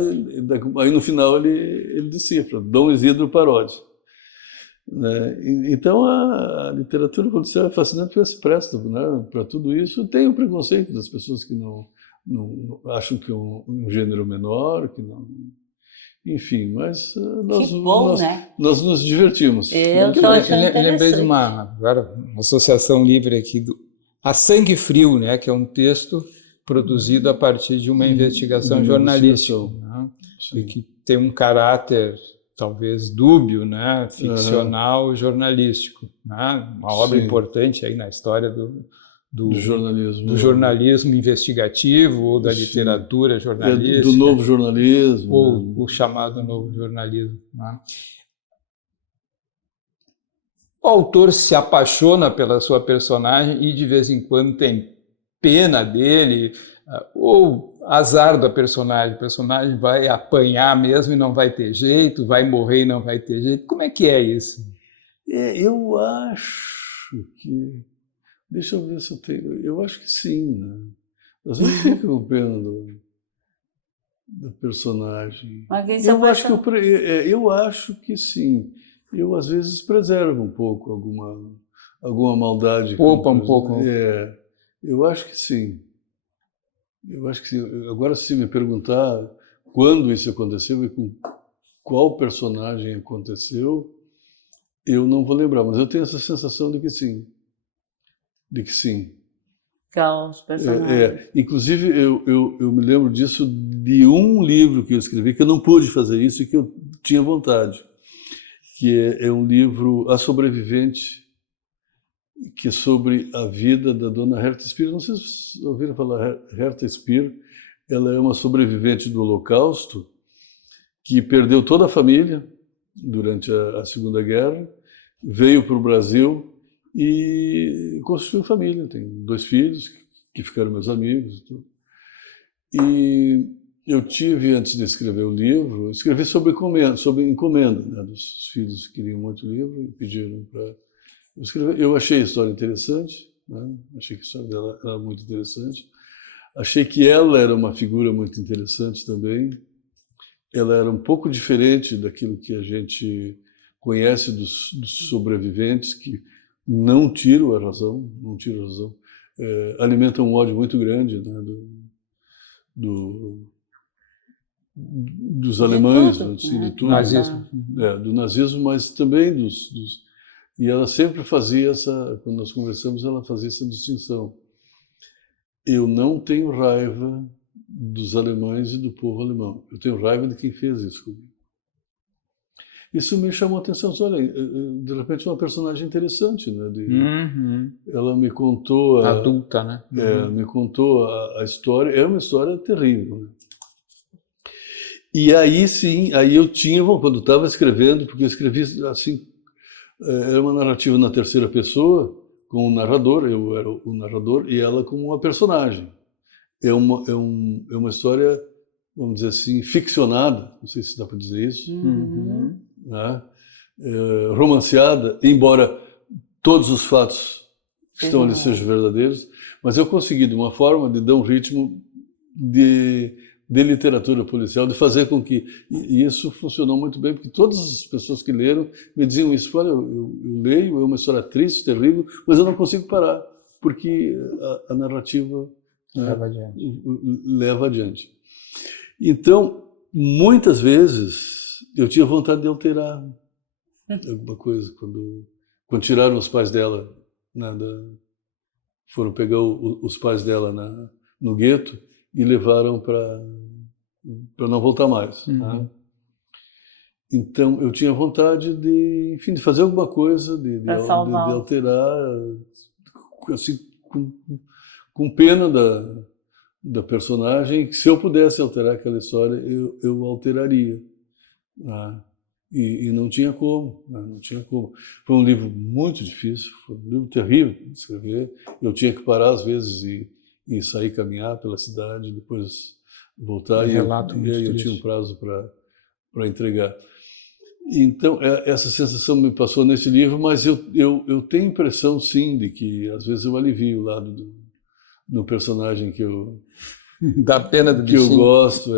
aí no final ele decifra, Dom Isidro Parodi. Então a literatura policial é fascinante porque se presta, né, para tudo isso. Tem o preconceito das pessoas que não acham que é um gênero menor, que não... Enfim, mas nós nos divertimos. Eu lembrei de uma associação livre aqui, A Sangue Frio, né, que é um texto produzido a partir de uma investigação jornalística, né, e que tem um caráter talvez dúbio, né, ficcional, jornalístico, né, uma obra importante aí na história do jornalismo investigativo ou da literatura jornalística. Do novo jornalismo. Ou o chamado novo jornalismo. Né? O autor se apaixona pela sua personagem e de vez em quando tem pena dele, ou azar do personagem. O personagem vai apanhar mesmo e não vai ter jeito, vai morrer e não vai ter jeito. Como é que é isso? Eu acho que... Deixa eu ver se eu tenho... Eu acho que sim, né? Às vezes fica com pena do personagem. Eu acho que sim. Eu, às vezes, preservo um pouco alguma maldade. Poupa um pouco. Eu acho que sim. Eu acho que sim. Agora, se me perguntar quando isso aconteceu e com qual personagem aconteceu, eu não vou lembrar, mas eu tenho essa sensação de que sim. Os personagens. Inclusive, eu me lembro disso de um livro que eu escrevi, que eu não pude fazer isso e que eu tinha vontade, que é um livro A Sobrevivente, que é sobre a vida da dona Herta Speer. Não sei se vocês ouviram falar Herta Speer. Ela é uma sobrevivente do Holocausto, que perdeu toda a família durante a Segunda Guerra, veio para o Brasil e construiu família. Tem 2 filhos que ficaram meus amigos. E eu tive, antes de escrever o livro, escrevi sobre encomenda, né, dos filhos que queriam muito o livro e pediram para escrever. Eu achei a história interessante, né? Achei que a história dela era muito interessante. Achei que ela era uma figura muito interessante também. ela era um pouco diferente daquilo que a gente conhece dos sobreviventes, que não tiram a razão, alimentam um ódio muito grande, né, dos alemães, tudo, assim, né? de tudo, Nazismo. do nazismo, mas também e ela sempre fazia quando nós conversamos, ela fazia essa distinção. Eu não tenho raiva dos alemães e do povo alemão. Eu tenho raiva de quem fez isso comigo. Isso me chamou a atenção. Olha, de repente, uma personagem interessante, né? Ela me contou... Adulta, né? Me contou a história. É uma história terrível, né? E aí, sim, aí eu tinha, quando estava escrevendo, porque eu escrevi assim, era uma narrativa na terceira pessoa, com o narrador, eu era o narrador, e ela como uma personagem. É uma história, vamos dizer assim, ficcionada, não sei se dá para dizer isso, né? Romanceada, embora todos os fatos que estão ali sejam verdadeiros, mas eu consegui, de uma forma, de dar um ritmo de literatura policial, de fazer com que... E isso funcionou muito bem, porque todas as pessoas que leram me diziam isso. Olha, eu leio, é uma história triste, terrível, mas eu não consigo parar, porque a narrativa leva adiante. Então, muitas vezes, eu tinha vontade de alterar alguma coisa. Quando tiraram os pais dela, né, foram pegar os pais dela no gueto, e levaram para não voltar mais. Né? Então, eu tinha vontade de, enfim, de fazer alguma coisa, de alterar, assim, com pena da personagem, que se eu pudesse alterar aquela história, eu alteraria. Né? E não tinha como, né? Não tinha como. Foi um livro muito difícil, foi um livro terrível de escrever. Eu tinha que parar, às vezes, e sair caminhar pela cidade, depois voltar, e eu tinha um prazo para entregar. Então, essa sensação me passou nesse livro, mas eu tenho a impressão, sim, de que às vezes eu alivio o lado do personagem que eu... Da pena do bichinho. Que eu gosto,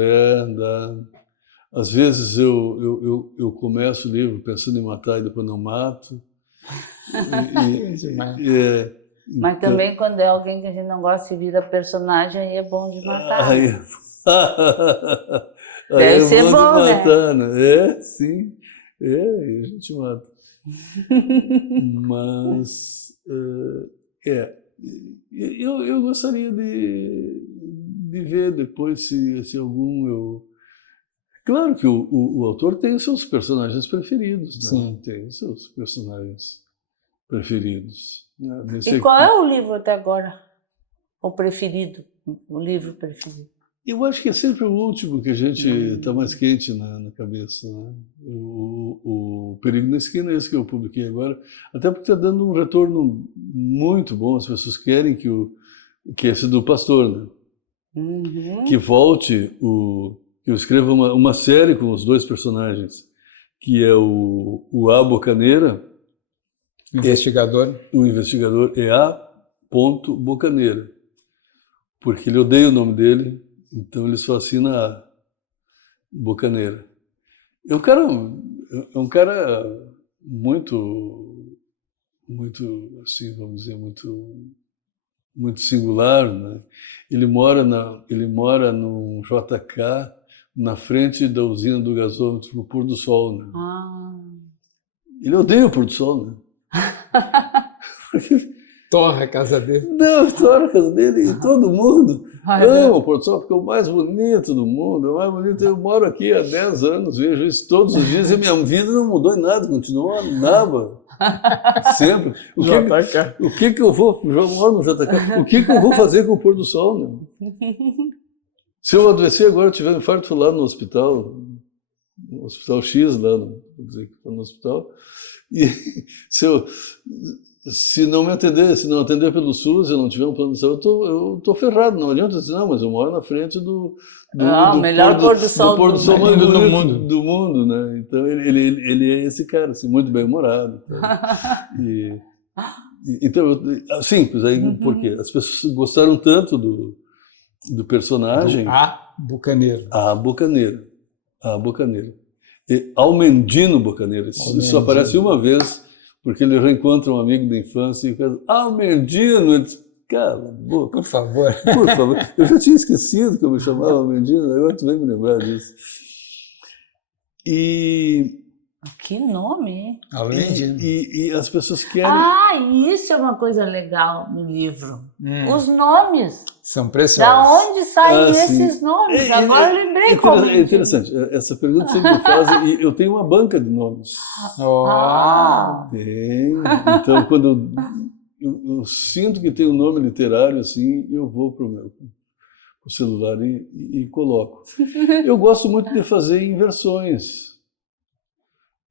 às vezes eu começo o livro pensando em matar e depois não mato. Mas também quando é alguém que a gente não gosta e vira personagem, aí é bom de matar. Deve ser bom, matar, né? Sim, a gente mata. Mas eu gostaria de ver depois se algum Claro que o autor tem os seus personagens preferidos, né? Sim. Tem os seus personagens preferidos. E qual é o livro até agora? O preferido? O livro preferido? Eu acho que é sempre o último que a gente está mais quente na cabeça. Né? O Perigo na Esquina, esse que eu publiquei agora, até porque está dando um retorno muito bom. As pessoas querem que esse do Pastor, né? Que volte que eu escreva uma série com os dois personagens, que é o A. Bocaneira, Investigador. O investigador é A. Bocaneira, porque ele odeia o nome dele, então ele só assina A. Bocaneira. É um cara muito, assim, vamos dizer, muito singular, né? Ele mora num JK na frente da usina do gasômetro no pôr do sol, né? Ele odeia o pôr do sol, né? Torra a casa dele. Não, torra a casa dele e todo mundo ama o pôr do sol porque é o mais bonito do mundo, é o mais bonito. Eu moro aqui há 10 anos, vejo isso todos os dias e minha vida não mudou em nada, continua nada. Sempre. O que eu vou... Eu moro no JK. O que eu vou fazer com o pôr do sol, né? Se eu adoecer agora, tiver um infarto lá no hospital X, lá no hospital, e se não me atender, se não atender pelo SUS, eu não tiver um plano de saúde, eu tô ferrado. Não adianta dizer, não, mas eu moro na frente do melhor pôr do sol mais bonito do mundo, né? Então ele é esse cara, assim, muito bem-humorado. Então, simples, aí porque as pessoas gostaram tanto do personagem. A. Bocaneira. A. Bocaneira. a Bocaneira. E Almendino Bocaneira. Isso aparece uma vez, porque ele reencontra um amigo da infância e fala, Almendino! Ele diz, cala a boca. Por favor. Por favor. Eu já tinha esquecido que eu me chamava Almendino, agora tu vem me lembrar disso. E Que nome, hein? Almendino. E as pessoas querem... Isso é uma coisa legal no livro. Os nomes. São preciosos. Da onde saem sim. esses nomes? Agora eu lembrei como. É interessante. Essa pergunta sempre me fazem, e eu tenho uma banca de nomes. Tenho. Então, quando eu sinto que tem um nome literário, assim, eu vou para o meu celular e coloco. Eu gosto muito de fazer inversões.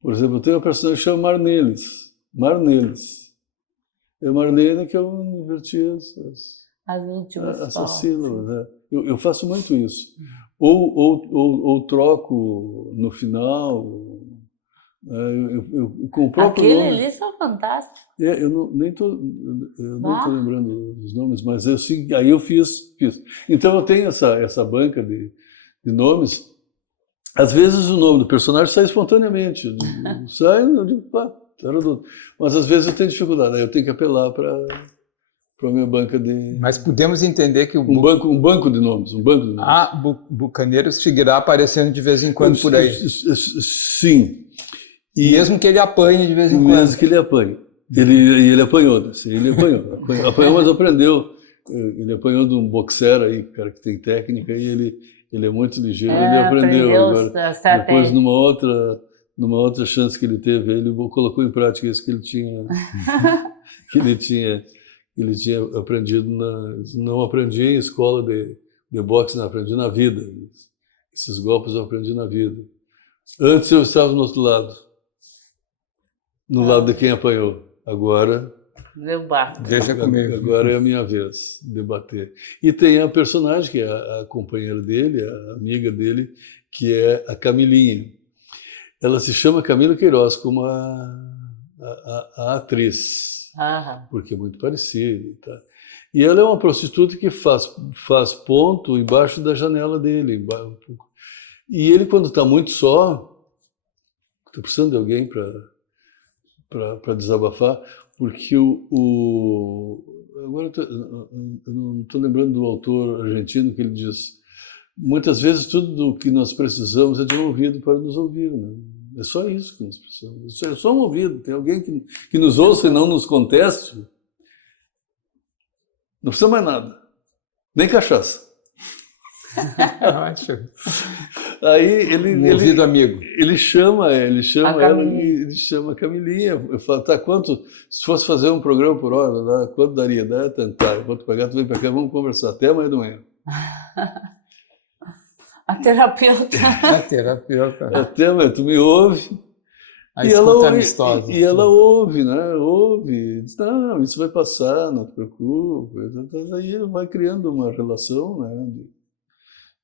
Por exemplo, eu tenho uma personagem que chama Marnelis. Marnelis. É Marlene que eu inverti as últimas sílabas. Né? Eu faço muito isso. Ou troco no final. Com o próprio Aquele nome. ali são fantásticos. Eu nem estou lembrando dos nomes, mas aí eu fiz. Então eu tenho essa banca de nomes. Às vezes o nome do personagem sai espontaneamente. Eu digo, mas às vezes eu tenho dificuldade, aí eu tenho que apelar para a minha banca de... Mas podemos entender que um banco de nomes. Bocaneiro seguirá aparecendo de vez em quando por aí. Sim. E mesmo que ele apanhe de vez em quando. Mesmo que ele apanhe. Ele apanhou, ele apanhou, mas aprendeu. Ele apanhou de um boxer aí, cara que tem técnica, e ele é muito ligeiro, ele aprendeu agora. Depois, numa outra chance que ele teve, ele colocou em prática isso que ele tinha aprendido. Não aprendi em escola de boxe, não aprendi na vida. Esses golpes eu aprendi na vida. Antes eu estava no outro lado, no lado de quem apanhou. Agora... Eu bato. Deixa comigo. Agora é a minha vez de bater. E tem a personagem, que é a companheira dele, a amiga dele, que é a Camilinha. Ela se chama Camila Queiroz, como a atriz, porque é muito parecida. Tá? E ela é uma prostituta que faz ponto embaixo da janela dele. E ele, quando está muito só, está precisando de alguém para desabafar, porque agora eu não estou lembrando do autor argentino que ele diz: muitas vezes tudo o que nós precisamos é de um ouvido para nos ouvir, né? É só isso que nós precisamos. É só um ouvido. Tem alguém que nos ouça e não nos conteste. Não precisa mais nada, nem cachaça. Ótimo. Aí ele ouvido amigo. Ele chama ela e chama a Camilinha. Eu falo, tá, se fosse fazer um programa por hora, quanto daria? Tá, eu vou te pagar, tu vem pra cá, vamos conversar até amanhã de manhã. A terapeuta. Até amanhã, tu me ouve. A escuta amistosa. E ela ouve, né? Ouve. Diz, não, isso vai passar, não te preocupe. Aí ele vai criando uma relação, né,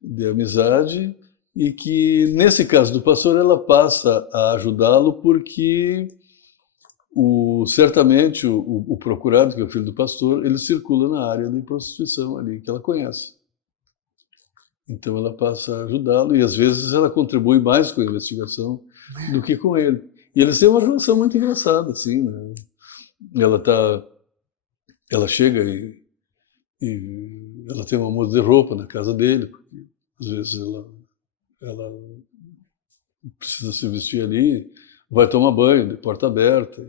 de amizade, e que, nesse caso do pastor, ela passa a ajudá-lo porque certamente o procurado, que é o filho do pastor, ele circula na área de prostituição ali, que ela conhece. Então ela passa a ajudá-lo e às vezes ela contribui mais com a investigação do que com ele. E eles têm uma relação muito engraçada, assim, né? Ela chega e ela tem uma muda de roupa na casa dele, porque às vezes ela precisa se vestir ali, vai tomar banho de porta aberta,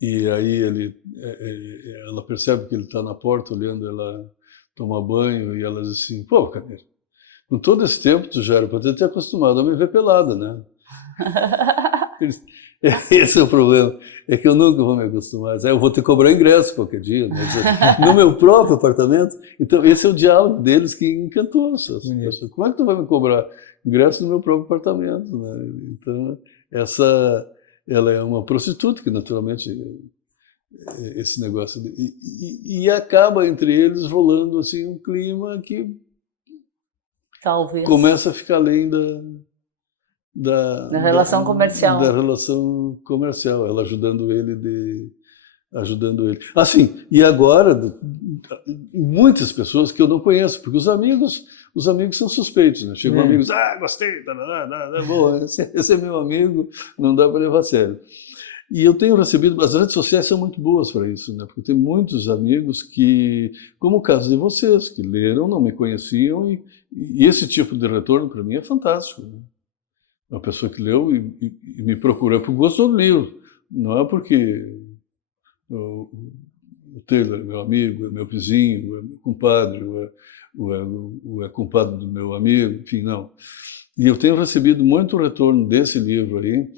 e aí ela percebe que ele está na porta olhando ela tomar banho, e ela diz assim: pô, Caneiro, com todo esse tempo tu já era para ter acostumado a me ver pelada, né? Esse é o problema, é que eu nunca vou me acostumar. Eu vou ter que cobrar ingresso qualquer dia, né? No meu próprio apartamento. Então esse é o diálogo deles que encantou as pessoas. Como é que tu vai me cobrar ingresso no meu próprio apartamento, né? Então ela é uma prostituta, que naturalmente esse negócio e acaba entre eles rolando assim um clima que talvez começa a ficar além da relação comercial. Da relação comercial, ela ajudando ele. Assim, e agora, muitas pessoas que eu não conheço, porque os amigos os amigos são suspeitos, né? Chegam amigos, gostei, bom, esse é meu amigo, não dá para levar a sério. E eu tenho recebido, as redes sociais são muito boas para isso, né? Porque eu tenho muitos amigos que, como o caso de vocês, que leram, não me conheciam, e esse tipo de retorno para mim é fantástico, né? Uma pessoa que leu e me procura por gosto do livro, não é porque o Taylor é meu amigo, é meu vizinho, é meu compadre, é compadre do meu amigo, enfim, não. E eu tenho recebido muito retorno desse livro aí,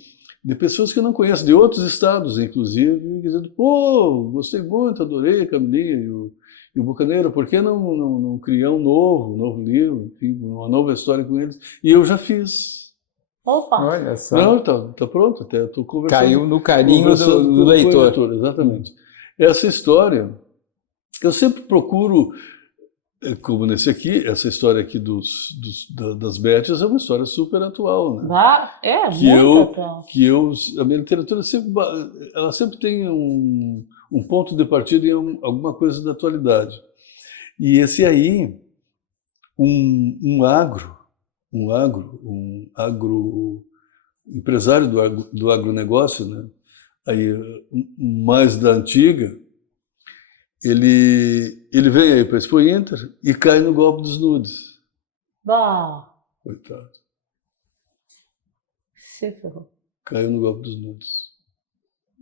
de pessoas que eu não conheço, de outros estados, inclusive, dizendo, pô, gostei muito, adorei a Camilinha e o Bucaneiro, por que não criar um novo livro, enfim, uma nova história com eles? E eu já fiz. Opa! Olha só. Não, tá pronto, até estou conversando. Caiu no carinho do leitor. Exatamente. Essa história, eu sempre procuro, como nesse aqui, essa história aqui das Betties é uma história super atual, né? Muito atual. A minha literatura sempre tem um ponto de partida em alguma coisa da atualidade. E esse aí, um empresário do agronegócio, né? Aí, mais da antiga, ele vem aí para a Expo Inter e cai no golpe dos nudes. Bah! Coitado. Se ferrou. Caiu no golpe dos nudes.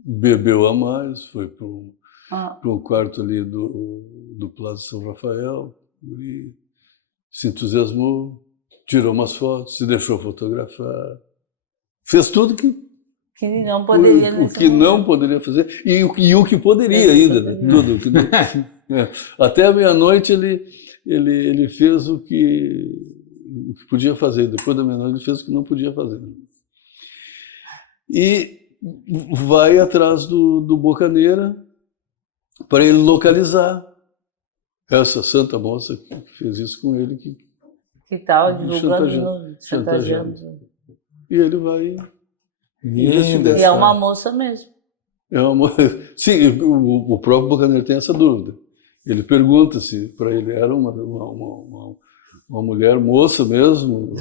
Bebeu a mais, foi para um quarto ali do Plaza São Rafael, e se entusiasmou, tirou umas fotos, se deixou fotografar, fez tudo que não poderia não poderia fazer e o que poderia ainda, né? Tudo. Até a meia-noite ele fez o que podia fazer. Depois da meia-noite ele fez o que não podia fazer. E vai atrás do Bocaneira para ele localizar essa santa moça que fez isso com ele, que tal, divulgando, chantageando. E ele vai. E é uma moça mesmo. Sim, o próprio Bocaneira tem essa dúvida. Ele pergunta se para ele era uma mulher moça mesmo, o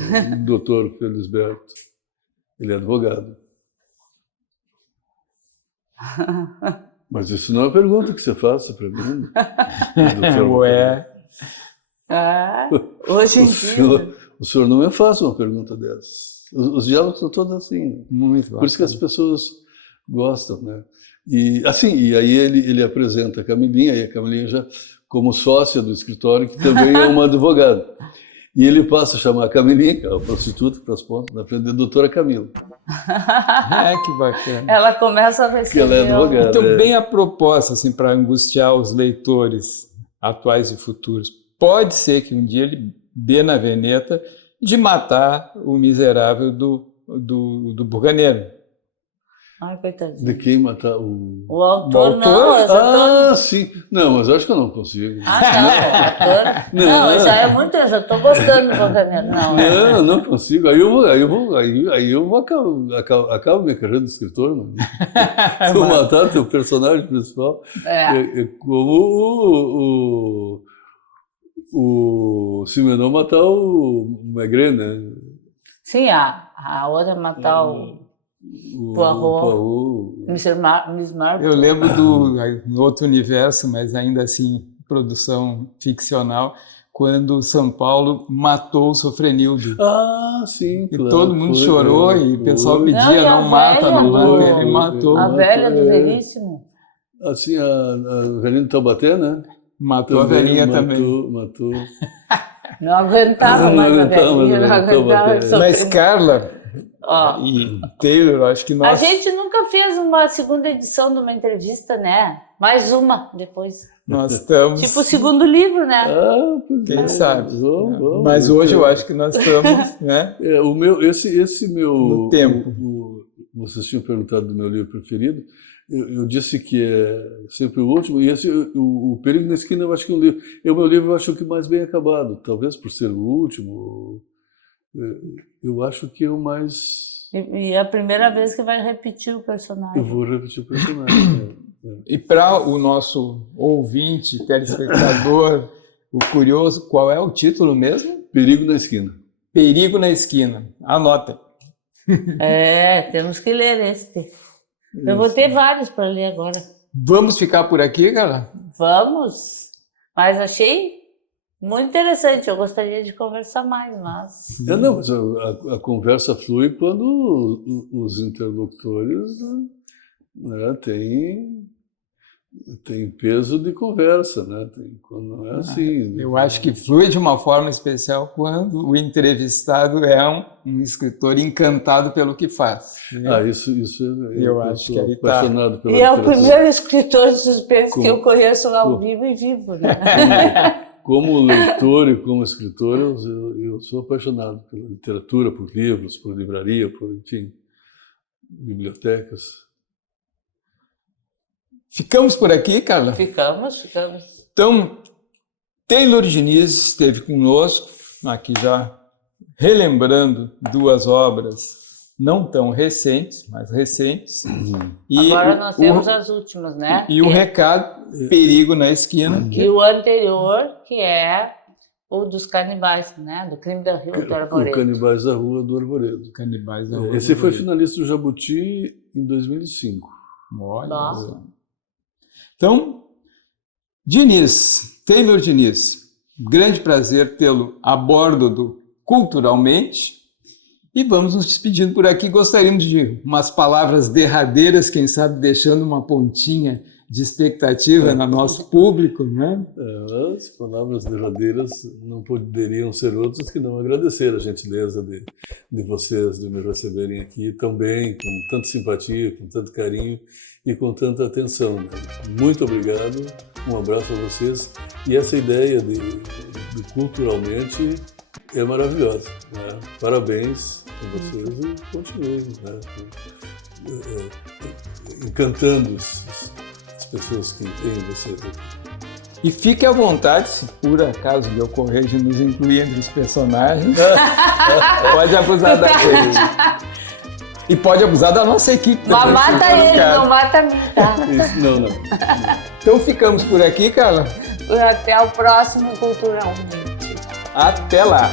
doutor Felisberto. Ele é advogado. Mas isso não é uma pergunta que você faça para mim. Hoje em dia. O senhor não me faça uma pergunta dessas. Os diálogos são todos assim. Muito Por isso que as pessoas gostam, né? E aí ele apresenta a Camilinha, e a Camilinha já como sócia do escritório, que também é uma advogada. E ele passa a chamar a Camilinha, que é uma prostituta, para as pontas, na frente da doutora Camila. Que bacana. Ela começa a receber. Que ela é advogada. Então, bem a proposta, assim, para angustiar os leitores atuais e futuros. Pode ser que um dia ele dê na veneta de matar o miserável do Bucaneiro. Ai, coitadinho. De quem matar o autor? Não, sim. Não, mas eu acho que eu não consigo. Não, o autor. Não, já é muito, eu já estou gostando do Bucaneiro. Não consigo. Aí eu vou acabo minha carreira de escritor, mano. Se eu matar teu personagem principal, é como o Simenon matar o Maigret, né? Sim, a outra matar o Poirot, Miss Marple. Eu lembro no outro universo, mas ainda assim, produção ficcional, quando São Paulo matou o Sofrenildo. Sim, e claro. E todo mundo chorou e o pessoal pedia, não mata, ele matou. A velha do Veríssimo. Assim, a velhinha do Taubaté, né? Matou a velhinha também. Matou. Não aguentava mais a velhinha, não aguentava. Mas, Carla e Taylor, acho que nós... A gente nunca fez uma segunda edição de uma entrevista, né? Mais uma depois. Nós estamos... Tipo o segundo livro, né? Quem sabe? Mas hoje eu acho que nós estamos, né? Esse meu... No tempo. Vocês tinham perguntado do meu livro preferido. Eu disse que é sempre o último, e o Perigo na Esquina eu acho que é um livro. O meu livro eu acho que mais bem acabado, talvez por ser o último. Eu acho que é o mais... E é a primeira vez que vai repetir o personagem. Eu vou repetir o personagem. E para o nosso ouvinte, telespectador, O curioso, qual é o título mesmo? Perigo na Esquina. Perigo na Esquina. Anotem. Temos que ler esse. Eu vou ter vários para ler agora. Vamos ficar por aqui, cara? Vamos. Mas achei muito interessante. Eu gostaria de conversar mais, mas... Não, mas a conversa flui quando os interlocutores, né, tem peso de conversa, né? Quando não é assim. Eu acho que flui de uma forma especial quando o entrevistado é um escritor encantado pelo que faz. Isso eu acho que aí apaixonado pela E é o literatura. primeiro escritor de suspense que eu conheço ao vivo e vivo, né? Como leitor e como escritor, eu sou apaixonado pela literatura, por livros, por livraria, por, enfim, bibliotecas. Ficamos por aqui, Carla? Ficamos. Então, Taylor Diniz esteve conosco, aqui já relembrando duas obras não tão recentes, mas recentes. E agora nós temos as últimas, né? E o recado, Perigo na Esquina. E o anterior, que é o dos canibais, né? Do Crime da Rua do Arvoredo. O Canibais da Rua do Arvoredo. Canibais da Rua Esse foi finalista do Jabuti em 2005. Olha. Então, Taylor Diniz, grande prazer tê-lo a bordo do Culturalmente. E vamos nos despedindo por aqui. Gostaríamos de umas palavras derradeiras, quem sabe deixando uma pontinha de expectativa no nosso público, né? As palavras derradeiras não poderiam ser outras que não agradecer a gentileza de vocês, de me receberem aqui tão bem, com tanta simpatia, com tanto carinho e com tanta atenção. Né? Muito obrigado, um abraço a vocês. E essa ideia de Culturalmente é maravilhosa. Né? Parabéns a vocês e continuem, né? Encantando as pessoas que têm vocês aqui. E fique à vontade, se por acaso lhe ocorrer de nos incluir entre os personagens, pode abusar da gente. E pode abusar da nossa equipe. Mas mata ele, não mata a mim, tá? Isso, não. Então ficamos por aqui, Carla. Até o próximo Culturalmente. Até lá.